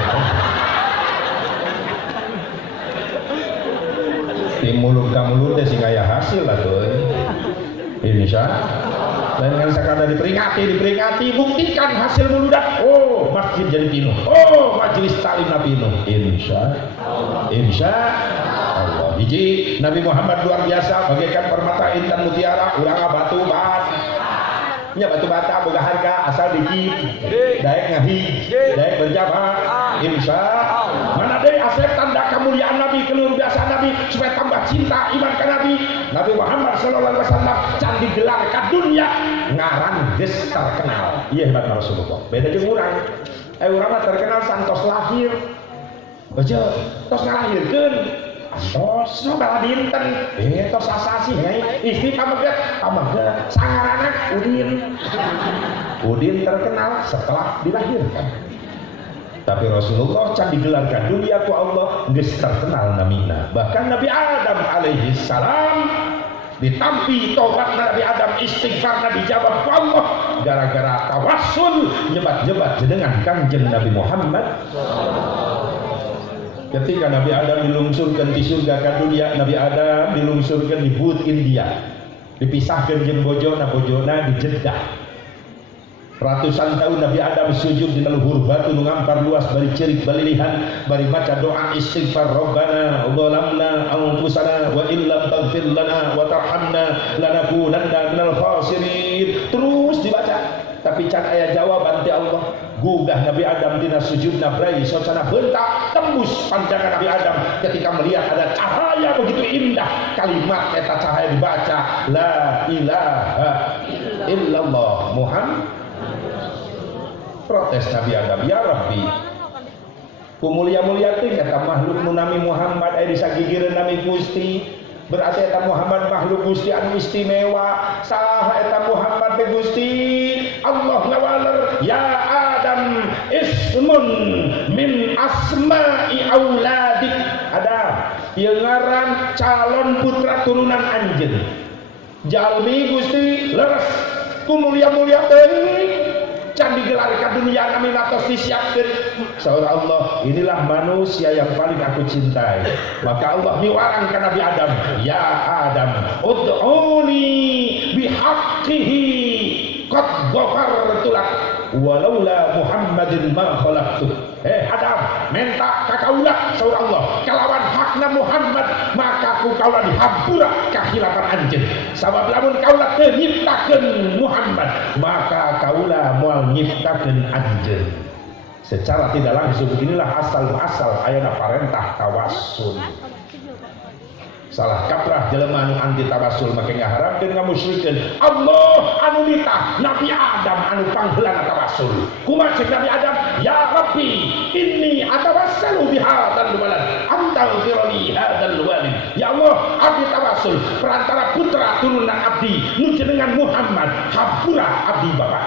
Di mulut ka mulut teh sing aya hasil lah teuy. Insya dengan sekadar diperingati buktikan hasil muludak. Oh masjid jadi pinuh, oh majelis taklim pinuh. Insya Allah. Hiji Nabi Muhammad luar biasa bagaikan permata intan mutiara urang batu bata boga harga asal dikit daek ngahi daek berjabat. Insya mana deui asep tanda kemuliaan Nabi keluar biasa Nabi supaya tambah cinta iman ke Nabi Muhammad sallallahu alaihi wasallam can digelar ka dunya ngaran geus terkenal. Ieu hebat Rasulullah. Beda jeung urang. Urang mah terkenal santos lahir. Bejo tos ngalahirkeun. Tos nu bala dinten. Tos sasasi nyai. Istri pameget sangarana Udin terkenal setelah dilahirkan. Tapi Rasulullah can digelarkan dunia ku Allah geus terkenal namina. Bahkan Nabi Adam alaihi salam ditampi tobat Nabi Adam istighfarna dijawab ku Allah gara-gara tawassul nyebat-nyebat jenengan Kangjeng Nabi Muhammad. Ketika Nabi Adam dilungsurkan di surga ka dunia, Nabi Adam dilungsurkan di Bud India. Dipisahkan jeung bojona di Jeddah. Ratusan tahun Nabi Adam sujud di luhur batu nu ngampar luas bari cerik balilihan bari maca doa istighfar Rabbana zalamna anfusana wa illam taghfir lana wa tarhamna lanakunanna minal khasirin. Terus dibaca tapi can aya jawaban ti Allah. Gugah Nabi Adam dina sujudna brai socana bentak tembus pandangan Nabi Adam ketika melihat ada cahaya begitu indah. Kalimat eta cahaya dibaca la ilaha illallah Muhammad. Protes Nabi Adam, ya Rabbi kumulia-mulia teh kata makhluk nu nami Muhammad aya di sagigireun nami Gusti. Berarti eta Muhammad makhluk Gusti anu istimewa. Saha eta Muhammad teh Gusti? Allah ngawaler, ya Adam ismun min asma'i auladik. Adam ieu ngaran calon putra turunan anjeun. Jalmi Gusti leres kumulia-mulia teh can digelar ka dunia kami natos disiapkeun. Saur Allah, inilah manusia yang paling aku cintai. Maka Allah miwarang ka Nabi Adam, ya Adam ud'uni bihaqqihi qad ghafartu lak walaula Muhammadin ma khalaqtu. Adam minta ka kaula saur Allah kalawan hakna Muhammad maka ku kaula dihampura kahilapan anjeun. Sabab lamun kaula teu nyiptakeun Muhammad maka kaula moal nyiptakeun anjeun. Secara tidak langsung inilah asal-asal ayana parentah tawassul. Salah kaprah jelema anu anti tawassul make ngaharapkeun ngamusyrikeun Allah anu nitah Nabi Adam anu pangheulana tawassul. Kumaha cek Nabi Adam, ya Rabbi inni atawassalu bihadzal walad antal firli hadzal walid. Ya Allah abdi tawassul perantara putra turunan abdi nu jenengan Muhammad hampura abdi bapak.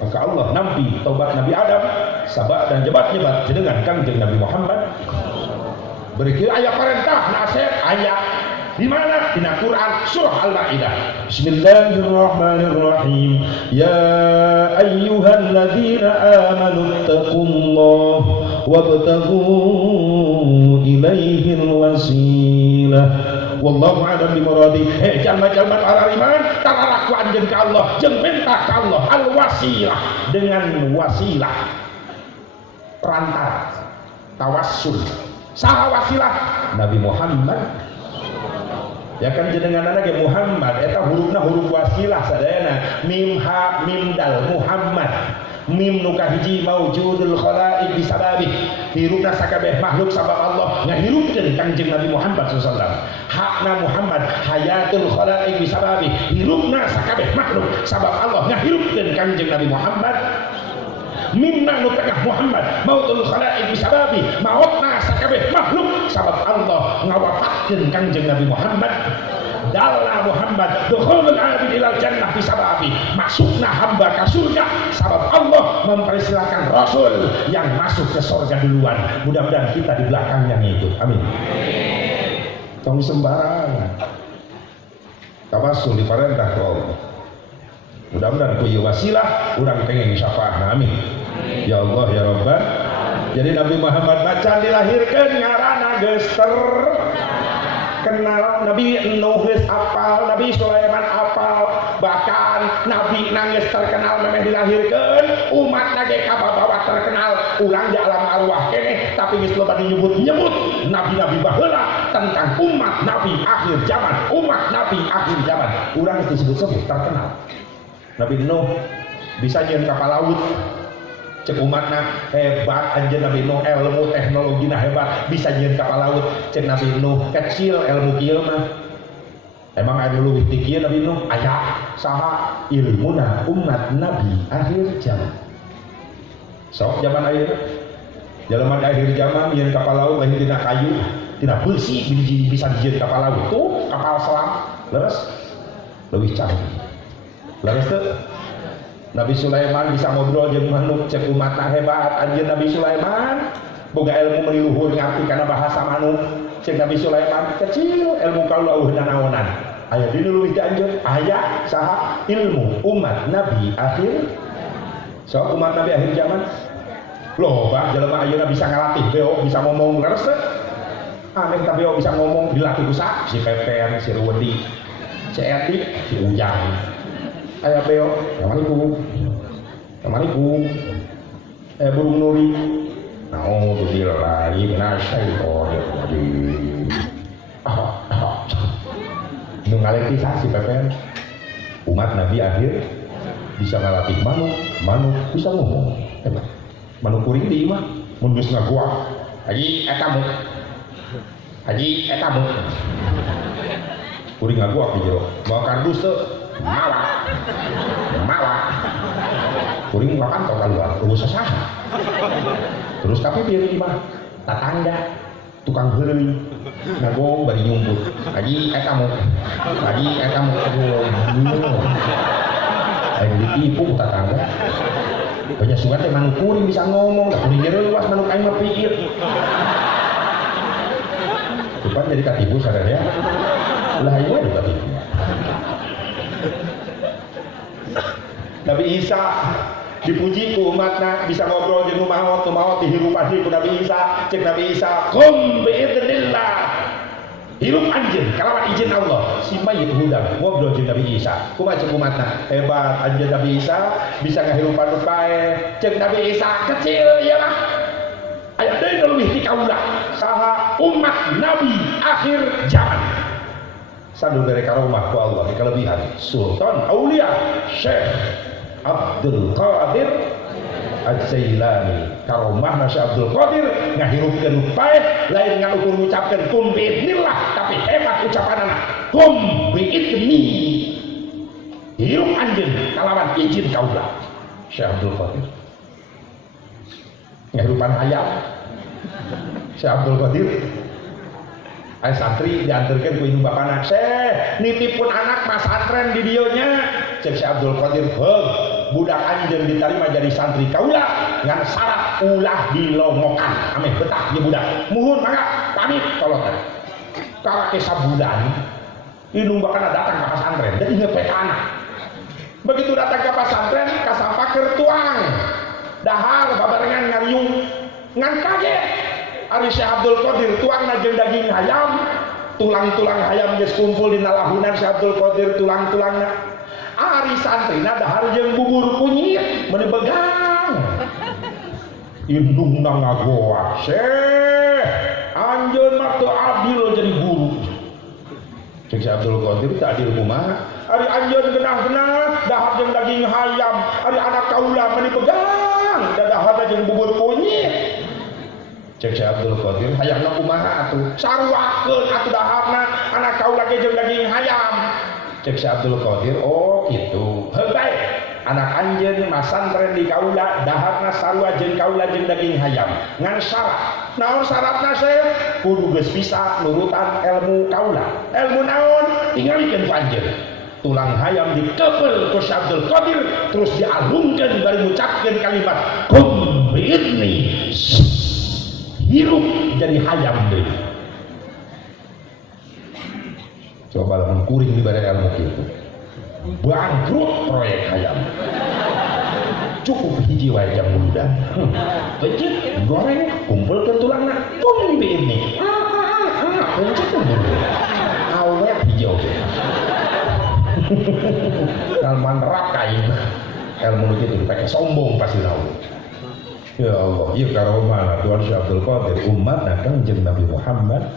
Maka Allah nampi taubat Nabi Adam sabak dan jebat-jebat jenengan Kangjeng Nabi Muhammad. Berikut ayat perintah nasihat ayat di mana? Di Quran surah Al-Maidah. Bismillahirrahmanirrahim. Ya ayyuhalladzina amanu taqullaha wabtaghu ilaihil wasilah wallahu a'lam bimuradi. Jalma-jalma arariman tararaku anjeun ka Allah jeung minta ka Allah al wasilah, dengan wasilah perantara tawassul. Saha wasilah? Nabi Muhammad. Ya kan jenengan ge Muhammad eta hurufna huruf wasilah sadayana, mim ha mim dal Muhammad. Mim nu kahiji maujudul khalaiq bisababih, hirupna sakabeh makhluk sabab Allah ngahirupkeun Kangjeng Nabi Muhammad sallallahu alaihi wasallam. Hakna Muhammad hayatul khalaiq bisababih, hirupna sakabeh makhluk sabab Allah ngahirupkeun Kangjeng Nabi Muhammad. Mimna nu tengah Muhammad mautul khalaiq bisababi, mautna sakabeh makhluk sabab Allah ngawafatkeun Kangjeng Nabi Muhammad. Dalla Muhammad dukhulul abid ilal jannah bisababi, masukna hamba ke surga sabab Allah mempersilahkan Rasul yang masuk ke surga duluan. Mudah-mudahan kita di belakangnya ngikut. Amin. Tong sembarangan tawassul diparentah ku Allah. Mudah-mudahan ku ieu wasilah urang kenging syafaatna. Amin. Ya Allah ya Rabbal. Jadi Nabi Muhammad macan dilahirkeun ngaranna geus kenal. Nabi Nuh geus apal, Nabi Sulaiman apal, bahkan Nabi nangis terkenal memang dilahirkeun, umat nage kababawa terkenal. Urang di alam arwah keneh tapi geus loba nyebut-nyebut nabi-nabi baheula tentang umat Nabi akhir zaman, umat Nabi akhir zaman. Urang geus disebut-sebut terkenal. Nabi Nuh bisa nyeun kapal laut, cek umatna hebat anjeun Nabi Nuh, ilmu teknologina hebat bisa nyeun kapal laut. Cek Nabi Nuh kecil ilmu kieu mah emang aya leuwih ti kieu Nabi Nuh aya saha ilmuna umat Nabi akhir zaman. Sok zaman ayeuna jelema akhir zaman nyeun kapal laut lain tina kayu tina besi bisa dijieun kapal laut tuh kapal selam leres leuwih canggih. Leres tuh Nabi Sulaiman bisa ngobrol jeung manuk, cek umatna hebat anjeun Nabi Sulaiman boga ilmu meliluhur ngarti kana bahasa manuk. Cek Nabi Sulaiman kecil ilmu kaulauhna naonan. Aya dina leuwih anjeun aya saha ilmu umat Nabi akhir. So umat Nabi akhir zaman loba jelema ayeuna bisa ngalatih beo bisa ngomong leres teh. Aneh tapi beo bisa ngomong dilatih ku si Pepen, si Ruwedi, si Eti, si Ujang. Aya beo, Assalamualaikum, burung nuri, naudzubillahi minasyaitonir rajim. Nu ngaleukisah si Pepen, umat Nabi akhir bisa ngalatih manuk bisa ngomong. Manuk kuring di imah, mun geus ngaguak, haji etamu. Kuring ngaguak di jero, bawa kardus teu. Malah kuring makan kau keluar terus sasaha terus tapi biar imah tatangga tukang heureung ngagong bari nyumput haji etamu ayo ditipu tatangga banyak sugan teh manuk kuring bisa ngomong lah kuring leuwas manuk aing mah pikir depan jadi katipu sadar ya lah ieu juga katipu. Nabi Isa dipuji ku umatna bisa ngobrol jeung maot dihirupan ku Nabi Isa. Cek Nabi Isa qum biidznillah, hirup anjeun kalawan izin Allah. Si mayit hudang ngobrol jeung Nabi Isa. Kumaha cek umatna hebat anjeun Nabi Isa bisa ngahirupan bae. Cek Nabi Isa kecil ieu mah aya deui leuwih ti kaula saha umat Nabi akhir zaman. Sandu dari karomah ku Allah di kelebihan Sultan Aulia Syekh Abdul Qadir Az-Zailani. Karomah Syekh Abdul Qadir ngahirupkeun bae lain ngalukur ngucapkeun kum biidznillah tapi hebat ucapanana kum biidzni, hirup anjeun kalawan izin kaula. Syekh Abdul Qadir ngahirupan hayat Syekh Abdul Qadir. Ay santri diantarkan ku indung bapana, Syekh nitipun anak mas santren di dionya. Cek Syekh Abdul Qadir, heug budak anjeun ditarima jadi santri kaula ngan syarat ulah dilongokan ameh betah di budak. Muhun mangga pamit tolong. Karake sabulan indung bapana datang ke pesantren jadi ngepek anak. Begitu datang ke pesantren kasampakeun tuang. Dahar babarengan ngariung ngan kaget ari Syekh Abdul Qadir tuangna jeung daging hayam, tulang-tulang hayam geus kumpul dina lahunan Syekh Abdul Qadir tulang-tulangna. Ari santrina dahar jeung bubur kunyit meuni begang. Indungna ngagoa, Syekh, anjeun mah teu adil jadi guru. Cek Syekh Abdul Qadir teu adil kumaha? Ari anjeun genah-genah dahar jeung daging hayam, ari anak kaula meuni begang, dadaharna jeung bubur kunyit. Cek Syekh Abdul Qadir hayangna kumaha atuh? Sarwakeun atuh daharna anak kaula ge jeung daging hayam. Cek Syekh Abdul Qadir, oh gitu. Hebat. Anak anjeun masantren di kaula daharna sarua jeung kaula jeung daging hayam. Ngan syarat. Naon syaratna Syekh? Kudu geus bisa nurutan ilmu kaula. Ilmu naon? Tingalikeun ku anjeun. Tulang hayam dikepel ku Syekh Abdul Qadir terus dialungkeun bari ngucapkeun kalimat kum bi'idni. Hirup jadi hayam deui. Coba lamun kuring di bari ilmu kitu. Bangkrut proyek hayam. Cukup hiji wae jam muda. Pencet goreng kumpulkeun tulangna. Kum bi'idni. Pencet kumpul. Awet hiji oge. Kalman neraka ieu. Ilmu kitu dipake sombong pasti naon. Ya Allah, ieu karomana Tuhan Syekh Abdul Qadir umat Kangjeng Nabi Muhammad.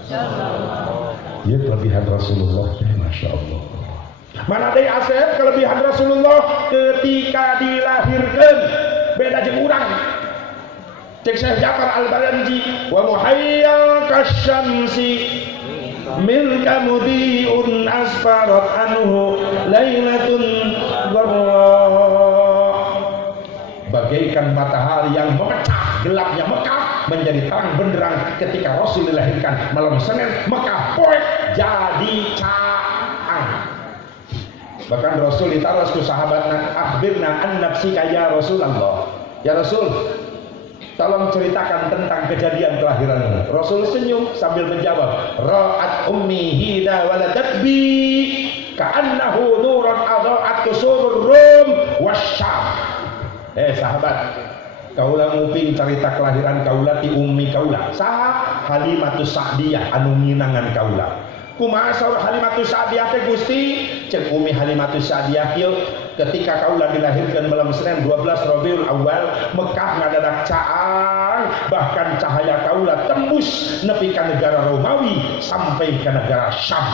Ieu kelebihan Rasulullah, Masya Allah. Mana deui Asep kelebihan Rasulullah ketika dilahirkan beda jeung urang. Cek Syekh Ja'far Al-Baranji, wa muhayyal kasyamsi milka mudiun asfarat anhu lailatun dharra. Bagaikan matahari yang memecah gelapnya Mekah menjadi terang benderang ketika Rasul dilahirkan malam Senin. Mekah poek jadi caang. Bahkan Rasul ditaros ku sahabatna, akhbirna an nafsika ya Rasulullah. Ya Rasul, tolong ceritakan tentang kejadian kelahiranmu. Rasul senyum sambil menjawab, ra'at ummi hina waladat bi ka'annahu nuran adha'at kusurur rum wasyam. Sahabat, kaula nguping cerita kelahiran kaula ti ummi kaula. Saha? Halimatus Sa'diyah anu nginangan kaula. Kumaha saur Halimatus Sa'diyah teh Gusti? Cek Ummi Halimatus Sa'diyah kieu ketika kaula dilahirkan malam Senin 12 Rabiul Awal, Mekah ngadadak caang, bahkan cahaya kaula tembus nepi ka negara Romawi sampai ke negara Syam.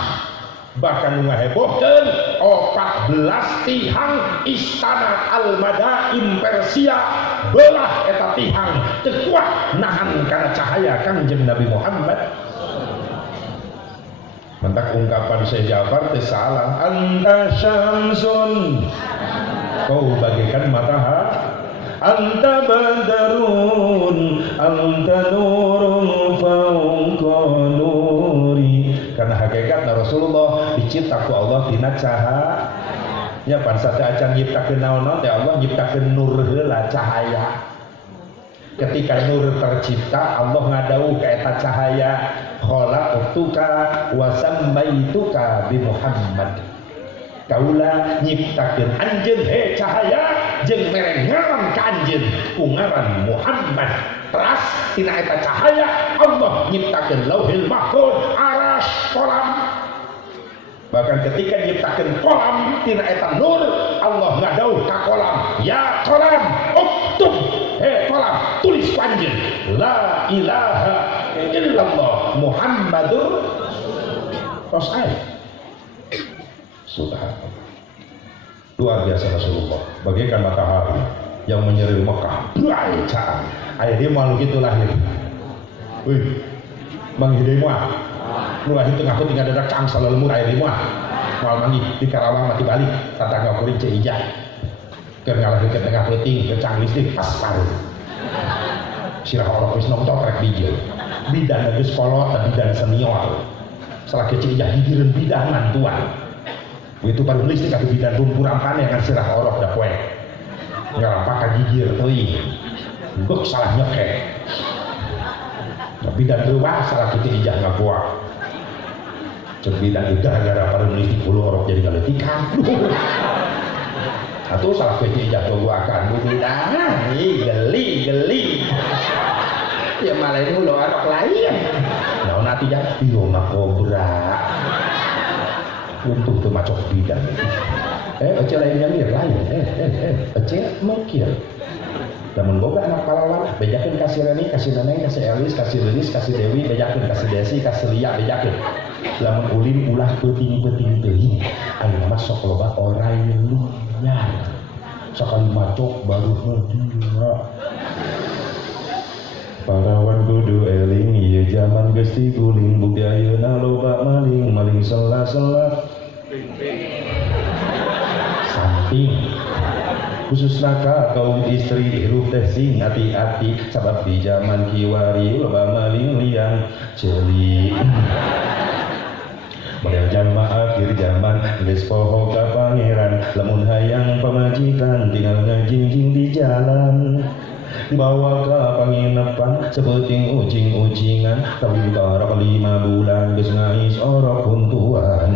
Bahkan ngahebohkeun 14 tihang istana Al-Madain Persia belah eta tihang teu kuat nahan kana cahaya Kangjeng Nabi Muhammad. Mentak ungkapan Syekh Ja'far teh salah, anta syamsun, kau bagaikan matahari, anta badarun, anta nurun fauqa nuri. Karena hakikat Rasulullah dicipta ku Allah tina cahaya. Ya pan satea acan nyiptakeun naon-naon teh Allah nyiptakeun nur heula cahaya. Ketika nur tercipta Allah ngadauh ka eta cahaya, khalaqtuka wa sammaituka bi Muhammad. Kaula nyiptakeun anjeun he cahaya jeung mere ngaran ka anjeun ku ngaran Muhammad. Teras tina eta cahaya Allah nyiptakeun Lauhil Mahfuz, Aras, kolam. Bahkan ketika nyiptakeun kolam tina eta nur Allah ngadauh ka kolam, ya kolam uktub, he kolam tulis panjeun la ilaha illallah Muhammadur Rasul. Subhanallah. Luar biasa Rasulullah, bagaikan matahari yang menyeri Mekah. Blai caang. Aya dia malu gitu lahir. Wih, Mang Hidayah mah. Nu lahir tengah peuting ngadadak caang salemur aya di mah. Moal mangi di Karawang mati balik tatangga kuring Ceu Ijah. Keur ngalahirkeun tengah peuting ke caang listrik pas paru. Sirah orok wis nongtok rek bijil. Bidan geus kolot dan bidan senior. Salake Ceu Ijah hijireun bidanan tuan. Itu paling listrik atau bidan rumpuran paneh kan sirah orok da poe. Ngarampak ka gigir teuing. Bek salah nyekek. Bidan reuwah salah Ceu Ijah ngapoak. Cek bidan gara-gara paling listrik bulu orok jadi ngaletikan. Atuh salah Ceu Ijah tuh akan bidan. Geli. ya malah ini ulo anak lain. Nah nanti ya di rumah kobra. Untung tuh macok bidang. Ece lainnya lain. Ece mungkin. Namun boga anak pahlawan, bejakeun kasih Reni, kasih Neneng, kasih Elis, kasih Lilis, kasih Dewi, bejakeun kasih Desi, kasih Lia, bejakeun. Lamun ulin ulah peuting-peuting teuing. Anu mah sok loba orai liar. Sakali macok baru medina. Parawan kudu eling ieu jaman geus tiguling bukti ayeuna loba maling sela-sela. Samping khususna ka kaum istri hirup teh sing hati-hati sabab di zaman kiwari loba maling liang ceuli. Model jamaah akhir zaman geus poho ka pangeran lamun hayang pamajikan tinggal ngajingjing di jalan dibawa ke penginapan sebuting ucing-ucingan tapi karok 5 bulan geus ngais orok huntuan.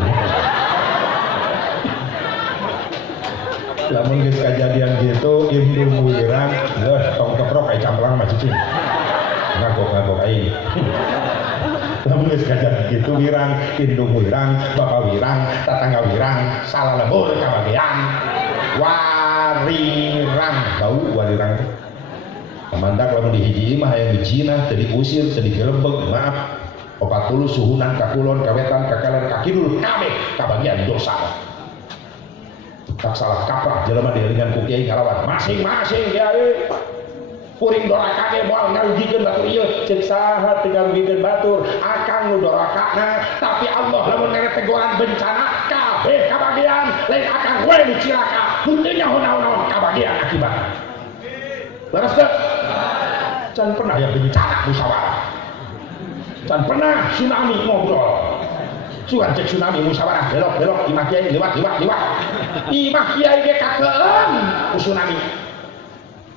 Lamun geus kejadian gitu indung wirang tong keprok aya camplang mah cicing ngagok aing. Lamun geus kejadian gitu wirang indung wirang bapak wirang tatangga wirang salah lembur kabagean warirang bau warirang mandak lamun dihiji mah hayang dijinah teu diusir teu digerebeg maaf 40 suhunan ka kulon ka wetan ka kaler ka kidul kabeh kabagian dosa. Tak salah kaprah jelema dielingan ku kiai ngalawan masing-masing kiai kuring doraka ge moal ngarugikeun batur ieu ceuk saha teu ngarugikeun batur akang nu dorakana tapi Allah lamun ngere teguran bencana kabeh kabagian lain akang we nu cilaka teu nyaho naon-naon kabagian akibat leres teu can pernah ya bencana musyawarah can pernah tsunami ngobrol sugan cek tsunami musyawarah belok imah kiai liwat imah kiai ge kakeun ku tsunami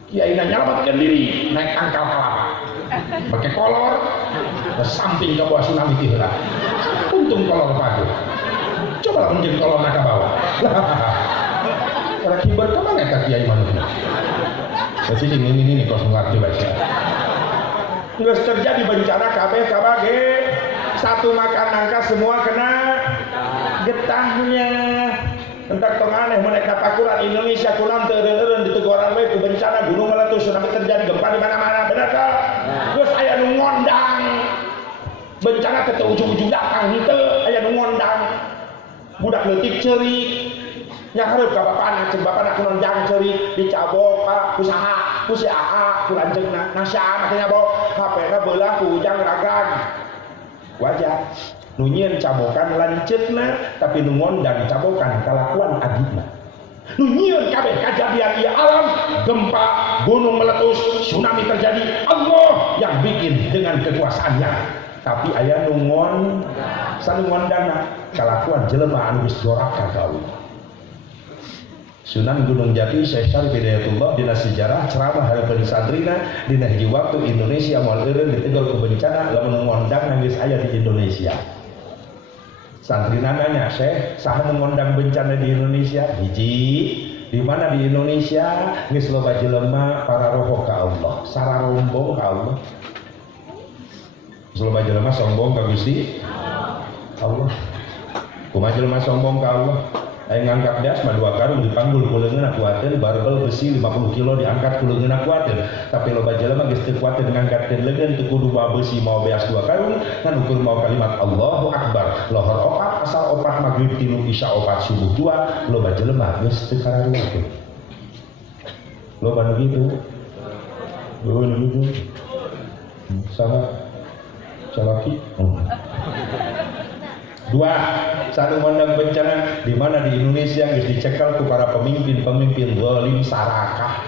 kiai na nyelametkeun diri naik angkal kalapa make kolor ke samping ke bawah tsunami ti heula untung kolor padu coba lamun jeung kolor na ka bawah karek hibar ka mangga ka kiai manehna jadi ini kos ngarti bae geus terjadi bencana kabeh kabage satu makan nangka semua kena getahnya entak tong aneh mereka takuran Indonesia kunaon teu eureun di teguran we ku bencana gunung meletus tsunami terjadi gempa di mana-mana bener tah geus aya nu ngondang bencana teh ujung-ujung datang henteu aya nu ngondang budak leutik ceurik nya hareup ka bapana ceuk bapana kunaon jang ceurik dicabok ku saha ku si aa ku lanceukna nasya make nyabok HP-na beulah ku ujang ragag wajar nu nyieun cabokan lanceukna tapi nu ngondang cabokan kalakuan adibna nu nyieun kabeh kajadian ieu alam gempa gunung meletus tsunami terjadi Allah yang bikin dengan kekuasaannya tapi aya nu ngondangna kalakuan jelema anu geus doraka ka Allah. Sunan Gunung Jati Syekh Syarif Hidayatullah dina sejarah ceramah hareupeun santrina dina hiji waktu Indonesia moal eureun ditegur ku bencana lamun ngondang geus aya di Indonesia. Santrina nanya, "Syekh, saha nu ngondang bencana di Indonesia?" Hiji, di mana di Indonesia geus loba jelema para roho ka Allah, sararombong ka Allah. Geus loba jelema sombong ka Gusti Allah. Kumaha jelema sombong ka Allah? Ayo ngangkat das mah 2 karung dipanggul ku leungeunna kuateun barbel besi 50 kilo diangkat ku leungeunna kuateun tapi loba jelema geus teu kuateun ngangkatkeun leungeun teu kudu bawa besi mau beas 2 karung ngan ukur mau kalimat Allahu Akbar lohor 4 asal 4 maghrib 3 isya 4 subuh 2 loba jelema geus teu kararuakeun loba nu kitu nu kitu saha salaki 2 satu ngondang bencana di mana di Indonesia geus dicekal ku para pemimpin zalim sarakah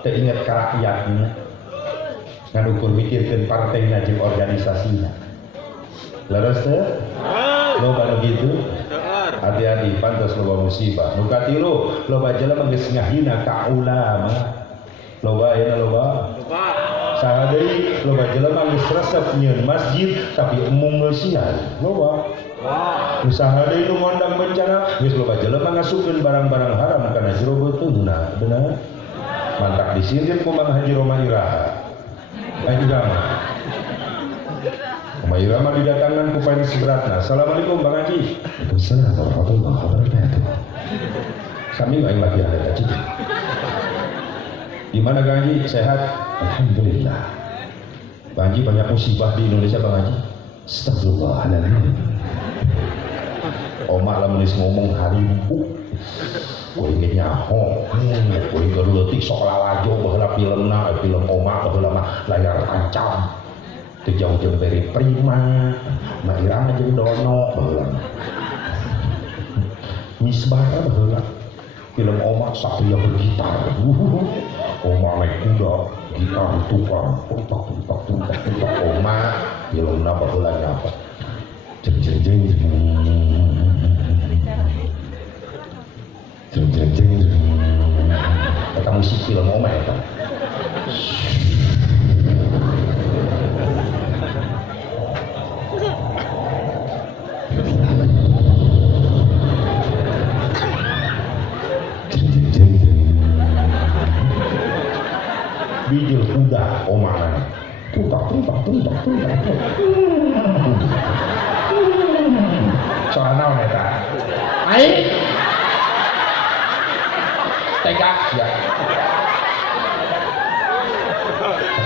teu inget ka rakyatna ngan ukur mikirkeun partena jeung organisasina leres teu loba nu kitu hati-hati pantos loba musibah nu katilu loba jelema geus ngahina ka ulama loba ayeuna loba saha deui loba jelema geus resep nyieun masjid tapi umum meusian loba usaha deui nu ngondang bencana geus loba jelema ngasupkeun barang-barang haram kana jero beuteungna bener mantak disindir ku Mang Haji Roma Iraha Ayo Irama. Oma Irama didatangkan ku Pain Seberatna. Assalamualaikum Bang Haji. Waalaikumsalam warahmatullahi wabarakatuh. Kami nggak lagi ada tadi. Gimana Bang Haji? Sehat? Alhamdulillah. Bang Haji banyak musibah di Indonesia Bang Haji. Astagfirullahaladzim. Oma lah menulis ngomong hari Minggu. Kowe ingin nyaho, kowe ngerletik sok lalajo baheula filmna, film Oma baheula mah layar tancap. Teu jauh-jauh dari Prima, nah Irama jeung Dono baheula. Misbah baheula. Film Oma Satria bergitar. Oma naik kuda, gitar tukar, tumpak. Oma filmna baheula nyapa. Jeng kata musik film Oma ya bijil kuda Oma tumpak soal naon eta aing tega ya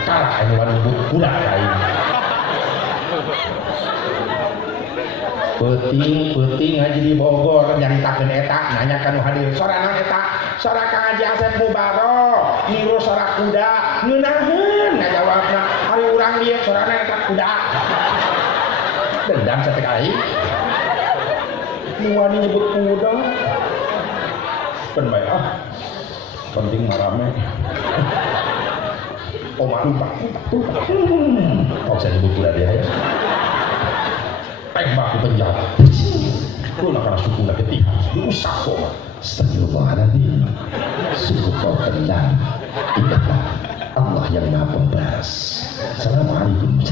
tekar aing wanubut kuda aing peuting ngaji di Bogor nyaritakeun eta nanyakan hadir sorangan eta sora Kang Haji Asep Mubaro niru sora kuda ngeunaheun ngajawabna ari urang dieu sorana eta kuda dendam satek aing nu wani nyebut kuda penbaik penting marame Oma tumpak kok saya nyebut kuda dia ya tembak di penjara itu karena suku nak ketiga diusap Oma. Astagfirullahaladzim. Suku kau tendang. Ingatlah Allah yang maha pembalas. Assalamualaikum.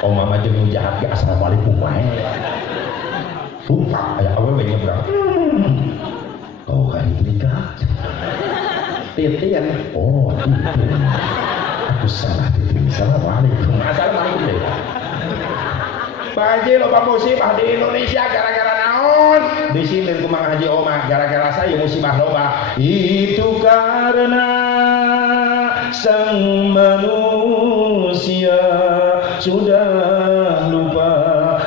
Oma maju jahat ke assalamualaikum wae. Tumpak ayah awal nyebrang. Kau kan terikat. Titian. Oh itu. Aku salah titian. Assalamualaikum. Assalamualaikum deh. Pak Haji loba musibah di Indonesia gara-gara naon? Di sini kumang Haji Oma gara-gara saya musibah loba. Itu karena sang manusia sudah lupa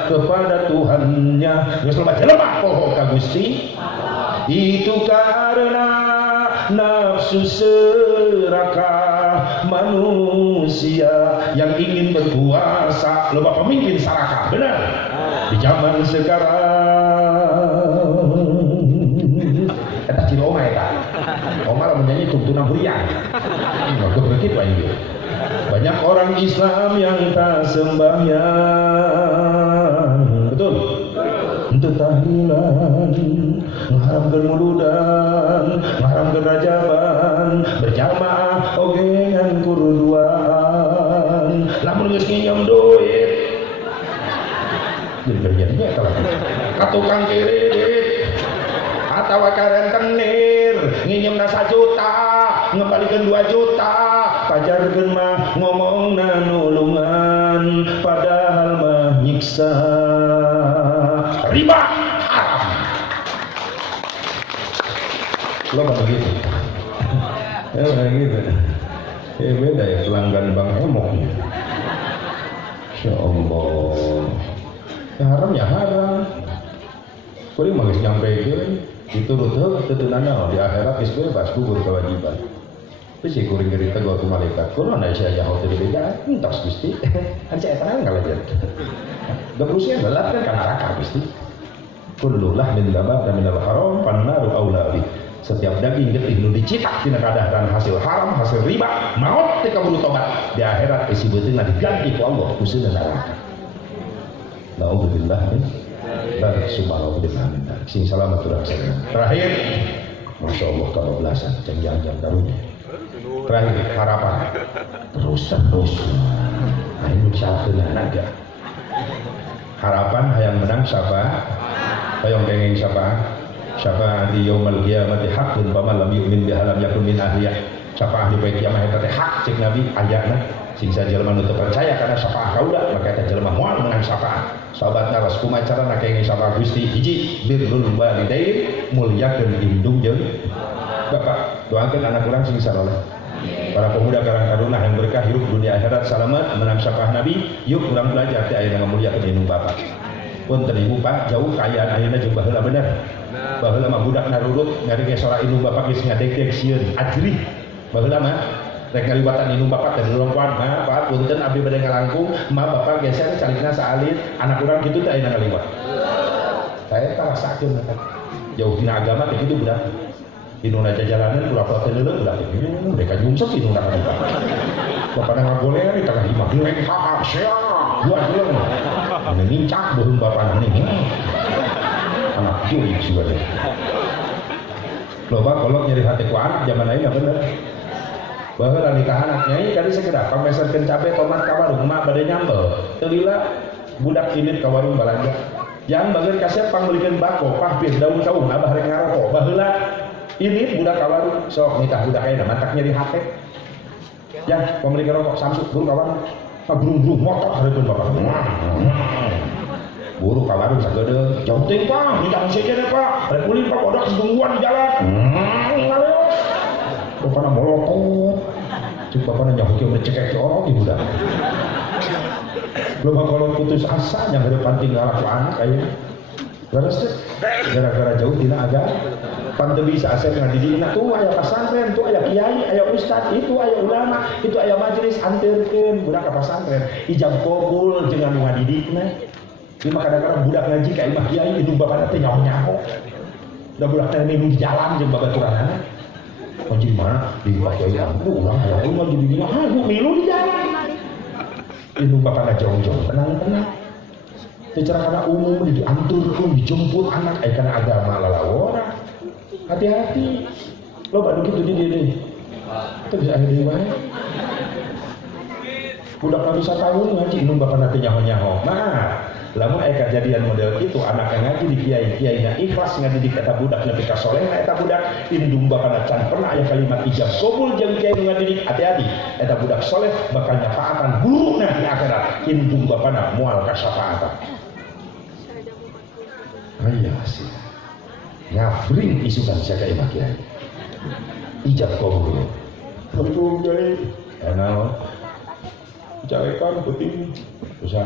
kepada Tuhannya. Geus loba jelema poho ka Gusti. Itu karena nafsu serakah manusia yang ingin berkuasa loba pemimpin sarakah benar di zaman sekarang eta ciri Oma eta Oma menyanyi tuntunan burian enggak begitu aja banyak orang Islam yang tak sembahyang betul untuk tahlilan mengharamkan muludan mengharamkan rajaban berjamaah ogengan kuruduaan lamun geus nginjem duit jadi kerjanya kalau katukang kredit atau karentenir nginjem 1 juta ngembalikan 2 juta pajarkeun mah ngomongna nulungan padahal mah nyiksa riba haram lo pada gitu gitu beda ya pelanggan Bang Emoknya Insya Allah ya haram ya haram kuring mah geus nyampekeun diturut tetunana di akhirat geus bebas gugur kewajiban terus ya kuring geri teguh ku malaikat kunaon aya sia nyaho teu beda entos Gusti kan saya tenang ngalajar da berusia gelap kan neraka Gusti kullu lahmin nabata minal haram fannaru aula bi setiap daging getih nu dicitak tina kadaharan hasil haram hasil riba maot teu kaburu tobat di akhirat isi beuteungna diganti ku Allah ku seuneu neraka naudzubillah barik subhanahu wa ta'ala sing salamat terakhir Masya Allah kebablasan jam-jam karunya terakhir harapan terus ayo usahakeun naga harapan hayang menang siapa hayang kenging siapa di yaumul qiyamati haqqun faman lam yu'min biha lam yakun min ahliyah siapa ahli baik kiamat eta teh hak cek Nabi ayatna sing sajelema nu teu percaya kana syafaat kaula maka eta jelema moal menang syafaat. Sahabat naras kumacara na kenging sapa Gusti hiji birrul walidain mulyakeun indung jeung bapak. Doakeun anak urang sing saleh. Para pemuda karang taruna yang berkah hidup dunia akhirat selamat menang syafaat Nabi. Yuk urang belajar teh aya ngamuliakeun indung bapak. Punten ibu pak jauh kayaan ayeuna jeung baheula bener. Baheula mah budak narurut ngari ge sora indung bapak geus ngadeg-deg sieun ajrih. Baheula mah rek ngaliwatan indung bapak teh lompoan mah pak punten abdi bade ngalangkung mah bapak geser calikna saalit anak urang kitu teh ayeuna ngaliwat. Saya tak rasakeun eta. Jauh dina agama teh kitu budak. Indungna jajalanan pura-pura teh leuleuh budak. Mereka nyungsep indungna ka dipa. Bapana ngagolean di tengah imah direng kakak sia. Dua jeung. Anu nincak beureum bapana nih. Anak cuy juga deh. Loba kolot nyeri hati ku anak zaman ayeuna bener. Baheula nikah anak nyai kali segera pameserkeun cabe tomat ka warung mah bade nyambel teu lila budak indit ka warung balanja yang bageun kasep pangbelikeun bako pahpir daun saung abah rek ngarokok baheula indit budak ka warung sok nikah budak ayeuna mantak nyeri hate yang pembelikan rokok samsuk buru ka warung pabrung-brung motor hareupeun bapak buru ka warung sagedeung jonting pak nikah seje deh pak rek ulin pak bodak sebungguan di jalan ngaleos bapana molotot cuk bapana nyahukeun cekek orang di budak loba kolot putus asa nya heurepan tinggal ku anak aya leres gara-gara jauh dina agama pan teu bisa asep ngadidina tuh aya pasantren tuh aya kiai aya ustad itu aya ulama itu aya majelis anteurkeun budak ka pasantren ijab qabul jeung anu ngadidikna ieu mah kadang-kadang budak ngaji ka imah kiai indung bapana teh nyaho-nyaho da budak teh minum di jalan jeung babaturanna ngaji mana di pakai itu orang ya rumah jadi gini bu milu di jalan itu bapaknya jauh-jauh tenang secara karena umum dianturkan dijemput anak karena agama lalawora hati-hati lo baru gitu di itu bisa ada di mana budak nggak bisa tahun ngaji indung bapaknya nyaho-nyaho nah lamun aya kejadian model itu anaknya ngaji di kiai-kiainya ikhlas ngadidik eta budak nepi ka solehna eta budak indung bapana can pernah aya kalimat ijab qabul jeung kiai ngadidik hati-hati eta budak soleh bakal nyafaatan guruna di akhirat indung bapana moal ka syafaatan aya sih nyabring isukan sia imah kiai ijab qabul betul kiai enak carekan penting usah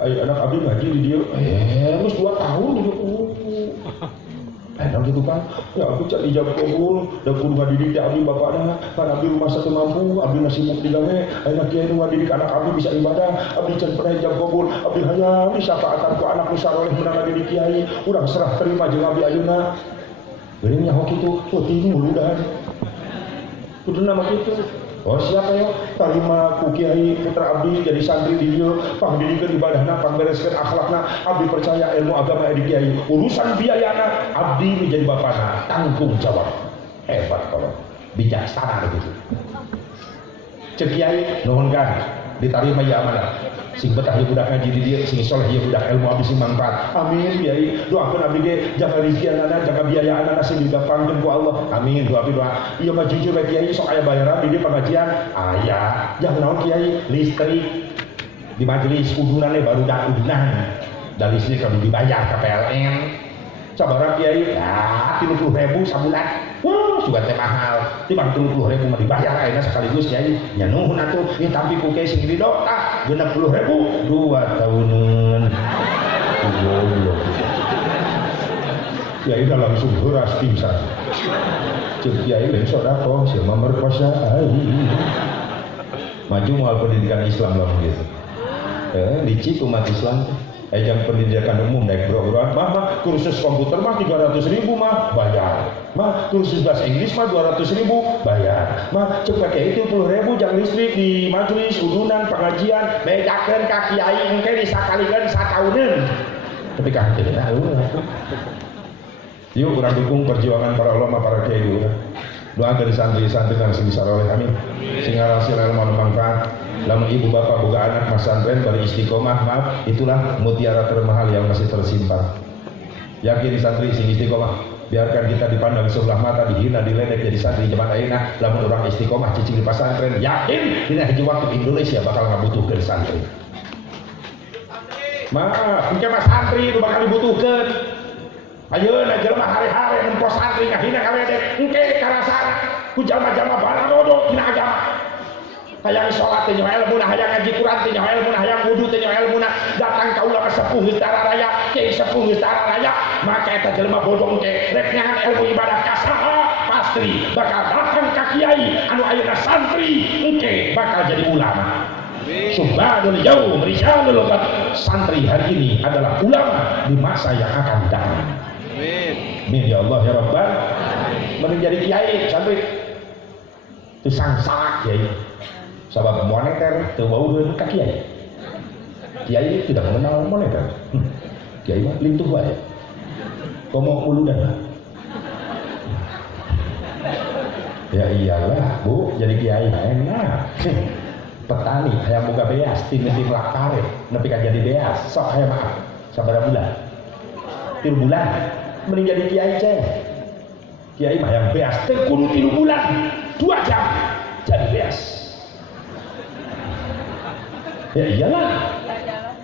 ayo anak abdi ngaji di dia terus 2 tahun di enak gitu kan ya aku cak ijab qabul dan kudu ngadidik di abdi bapakna kan abdi rumah satu mampu abdi nasi muk digawe ayeuna kieu nu ngadidik anak abdi bisa ibadah abdi can pernah ijab qabul abdi hayang disyafaatan ku anak nu saroleh menang ngadidik kiai urang serah terima jeung abdi ayeuna geuning nyaho kitu timbul udahan kudu nama kitu. Oh siapa ya? Tarima ku kiai putra abdi jadi santri di dia, pangdidikeun ibadahna, pangbereskeun akhlakna, abdi percaya ilmu agama di kiai. Urusan biayana abdi menjadi bapana, tanggung jawab. Hebat kalau bijaksana begitu. Cek kiai nuhun kan, ditarima ya amanah. Sing betah ieu budak ngaji di dieu, sing soleh ieu budak ilmu abdi sing mangkat. Amin kiai. Doakeun abdi ge jaga rezekianana, jaga biayaanana sing digapangkeun ku Allah. Amin doa ieu mah jujur bae kiai sok aya bayaran di dieu pengajian. Aya. Jangan naon kiai, listrik di majelis udunane baru dak udunan. Da listrik kudu dibayar ka PLN. Sabaraha kiai? Ya 30.000 sabulan. Wah, sudah teh mahal. Timbang 30.000 mah dibayar ayeuna sekaligus kiai. Nya nuhun atuh, ieu tampi ku kiai sing ridho tah 60.000 2 tahunan. Goblok. Kiai dah langsung beras pingsan. Cek kiai lain sodako, sia mah merkosa. Maju moal pendidikan Islam lah gitu. Licik umat Islam. Jam pendidikan umum naik berobat mah kursus komputer mah 300.000 mah bayar mah kursus bahasa Inggris mah 200.000 bayar mah cek pakai itu 10.000 jam listrik di majelis udunan pengajian bedakeun ka kiai engke disakalikeun satauneun tapi kan teu tahu yuk kurang dukung perjuangan para ulama para kiai dulu doa dari santri-santri dan sing saroleh amin sing ngarasil ilmu manfaat. Lamun ibu bapak boga anak mas santren bari istiqomah maaf itulah mutiara termahal yang masih tersimpan. Yakin santri sing istiqomah biarkan kita dipandang sebelah mata, dihina, diledek jadi santri zaman ayeuna. Lamun orang istiqomah cicing di pesantren, yakin dina hiji waktu Indonesia bakal ngabutuhkeun santri. Mah, engke mah santri itu bakal dibutuhkeun. Ayeuna jelema hari-hari nempo santri ngahina kaledek, engke karasana ku jalma-jalma bala bodoh dina agama. Hayang sholat teh nyaho ilmuna, hayang ngaji Quran teh nyaho ilmuna, hayang wudu teh nyaho ilmuna, datang ka ulama sepuh geus tara raya, kiai sepuh geus tara raya, maka eta jelema bodoh teh rek nyahan ilmu ibadah ka saha pasti bakal datang ka kiai anu ayeuna santri engke bakal jadi ulama. Subhanul yaum rijalul gad, santri hari ini adalah ulama di masa yang akan datang. Amin ya Allah ya Rabbal. Mending jadi kiai santri teu sangsak kiai. Sabab moneter teu wauheun ka kiai. Kiai tidak mengenal moneter. Kiai mah lintuh wae. Komo uludan. Ya iyalah, Bu, jadi kiai enak. Petani hayang boga beas, tim-tim lakare, nepi ka jadi beas. Sok hayang maaf. Sabaraha bulan? 3 bulan. Mending jadi kiai ceng. Kiai mah hayang beas teh kudu 3 bulan. 2 jam jadi beas. Ya iyalah,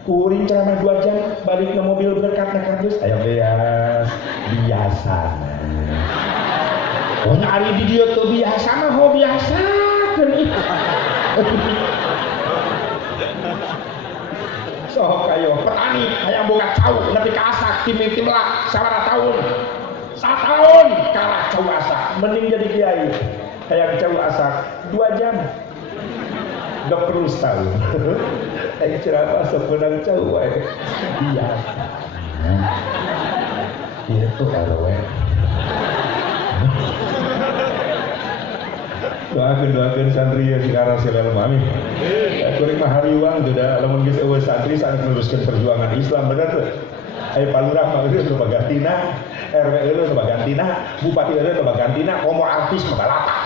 kuring ceramah 2 jam, balik ke mobil berkat na kardus, aya beas biasa. Oh ari di dieu teu biasa mah ho biasa keun. Sok ayo petani hayang boga cau nepi ka asak tim-tim lah sabaraha taun. 1 tahun kalah cau asak, mending jadi kiai. Hayang cau asak 2 jam. Gak perlu setahun. Ayo ceramah sebenang cau wae. Iya. Itu RW. Doakeun santri ya sekarang silel amin. Kuring mah hariwang teu da lamun geus eueuh santri sanes neruskeun perjuangan Islam bener teu. Aya palurah mah eueuh teu bagantina, RW eueuh teu bagantina, bupati eueuh teu bagantina, komo artis mah balata.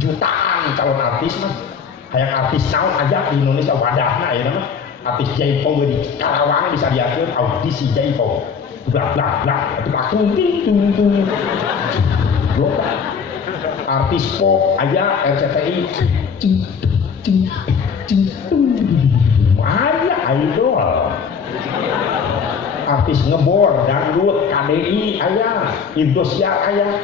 Jutaan calon artis mah. Hayang artis naon aja di Indonesia wadahna ya nama artis Jaipo di Karawang bisa diatur audisi Jaipo bla bla bla itu patung ting tung artis pop aja RCTI ada idol artis ngebor dangdut KDI aya Indosiar aya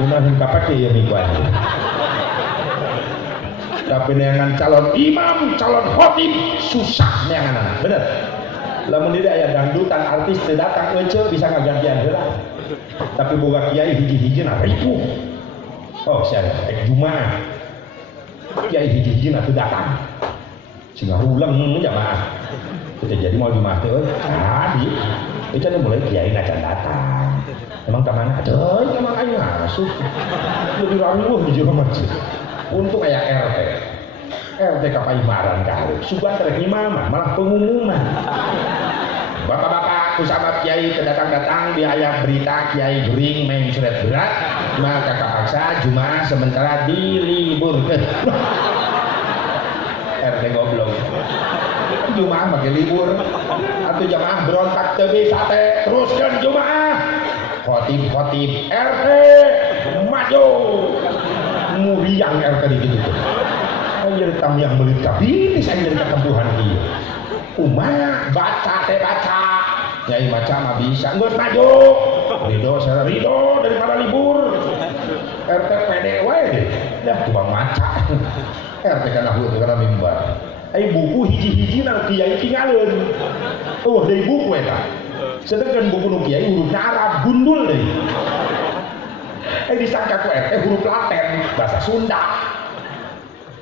Lumayan kapake ya mingguan. Tapi neangan calon imam, calon khotib susah neangan, bener. Lamun dia aya dangdutan artis teu datang euceul bisa ngagantian heula. Tapi boga kiai hiji-hijina ripuh. Oh sia ek Jumaah. Kiai hiji-hijina teu datang. Singa ulang jamaah. Kita jadi mau Jumaah teh euy. Tadi itu mulai kiai nacan datang. Emang kemana? Aduh, emang ayo ngasuh. Lebih ramuh di jero masjid. Untuk kayak RT kapaimaran kali. Sugan terek imamah, malah pengumuman. Bapak-bapak, sahabat kiai kedatang-datang di ayat berita kiai gering main surat berat, maka kapaksa Jumaah sementara diliburkan. RT goblok. Jumaah pakai libur. Atau jamaah berontak teu bisa teh teruskan Jumaah. Khotib RT maju muriang RT gitu tuh. Ayo jadi tamyang meuli kabini saya jadi ketempuhan ieu. Umat baca Nyai maca mah bisa geus maju. Ridho daripada libur. RT pede wae deh. Dah tukang maca. RT kana hulu kana mimbar. Ai buku hiji-hijina kiai tinggalin. Oh, deui buku eta. Sedangkan buku nu kiai hurufna Arab gundul deui. Disangka ku RT huruf Latin bahasa Sunda.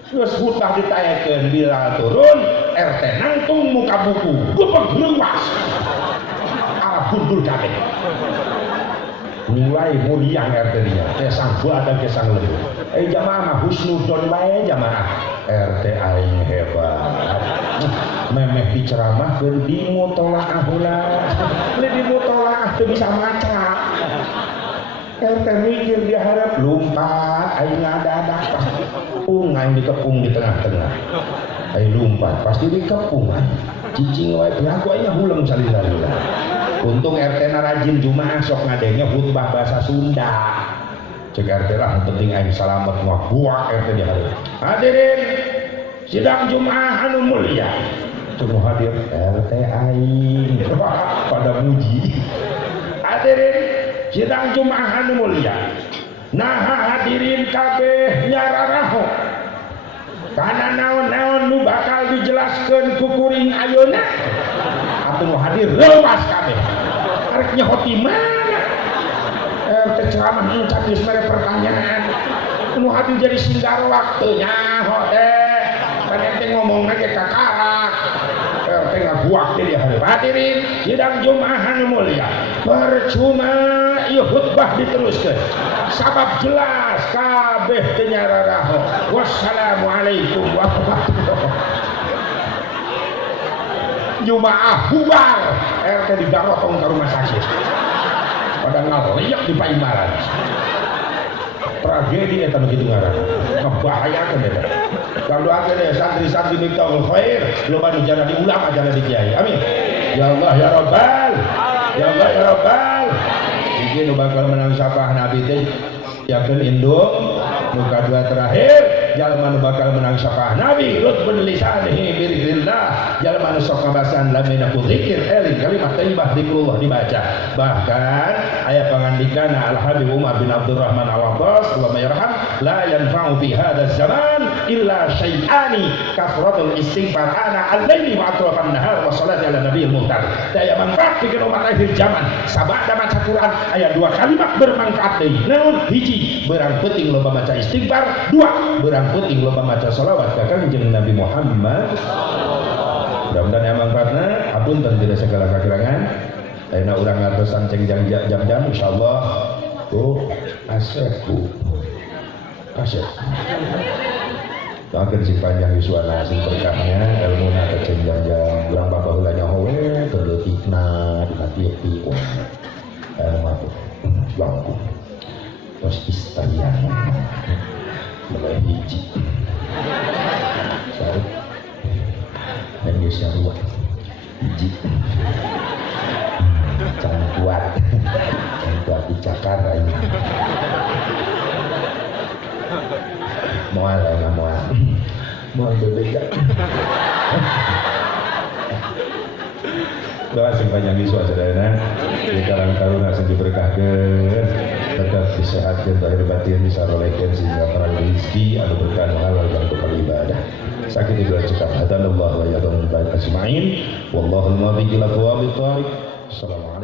Terus hutah ditayakeun bila turun RT nangtung muka buku gupeg leuwas. Arab gundul kabeh. Mulai muriang RT nya. Kesang badan kesang leuweung. Jamaah mah husnudon wae jamaah. RT aing hebat. Memeh diceramahkeun di mutolaah heula. Di mutolaah teu bisa maca. RT mikir dia harap lompat aing ngadadak. Aing dikepung di tengah-tengah. Ayo lumpat pasti dikepung cicing wae aku aya hulang salila-lila. Untung RT na rajin Jumaah sok ngadenge khutbah bahasa Sunda. Cek RT lah penting aing salamet mah buak RT di hari. Hadirin sidang Jumaah anu mulia. Cuma hadir RT aing pada muji. Hadirin sidang Jumaah anu mulia. Nah hadirin kabeh nyararaho karena naon-naon nu bakal dijelaskan kukuring ayeuna atuh hadir lepas kabeh arek nyaho di mana ceramah encat geus mere pertanyaan nu hadir jadi singgar waktu nyaho teh kan ente ngomongna ge kakarak teh ngabuak teh dia hadirin sidang Jumaah anu mulia percuma ieu khutbah diteruskeun sabab jelas kabeh teu nyararaho. Wassalamualaikum warahmatullahi wabarakatuh. Jumaah bubar RT digarotong ke rumah sakit pada ngaliak di Paimbaran. Tragedi eta begitu ngaranna membahayakeun eta. Kaldoakeun deh santri-santri miftahul khair loba nu jana diulang ajana di kiai. Amin. Ya Allah ya Rabbal. Ya Allah ya Rabbal. Iki nu bakal menang syafaat Nabi teh yakeun indung nu kadua terakhir jalma nu bakal menang syafaat Nabi rutbun lisanihi bidzikrillah jalma nu sok ngabasan lamina ku zikir eling kalimat thayyibah zikrullah dibaca. Bahkan aya pangandikana Al Habib Umar bin Abdurrahman Al-Abbas wa mayarham la yanfa'u fi hadzal zaman illa syai'ani kasratul istighfar ana al-laili wa atrafan nahar wa salati ala nabiyil muhtar. Daya manfaat pikeun umat akhir zaman sabada maca Quran aya dua kalimat bermanfaat deui. Naon? Hiji berang penting loba maca istighfar, dua berang penting loba maca shalawat ka Kanjeng Nabi Muhammad. Mudah-mudahan ya manfaatna. Apunten tidak segala kekurangan. Ayeuna urang ngatosan ceng jam-jam insyaallah tuh asetku kaset. Doakeun si panjang yuswana sing berkahnya ilmuna teh ceng jam-jam urang babaheula nyaho we terleutikna dina tieup-tieup. Anu mah langkung. Terus istarian mulai hiji sarut dan biasa dua hiji jangan kuat yang kuat dicakar ini mual ya nggak mual berbeda. Doa sing panjang iswa saudara di kalangan karuna sing diberkahkeun tetap disehatkan lahir batin bisa rolehkan sehingga para rezeki anu berkah halal dan bekal ibadah sakit juga cekap hadanallah wa yadun baik asma'in wallahul muwaffiq ila thawabit thariq. Assalamualaikum.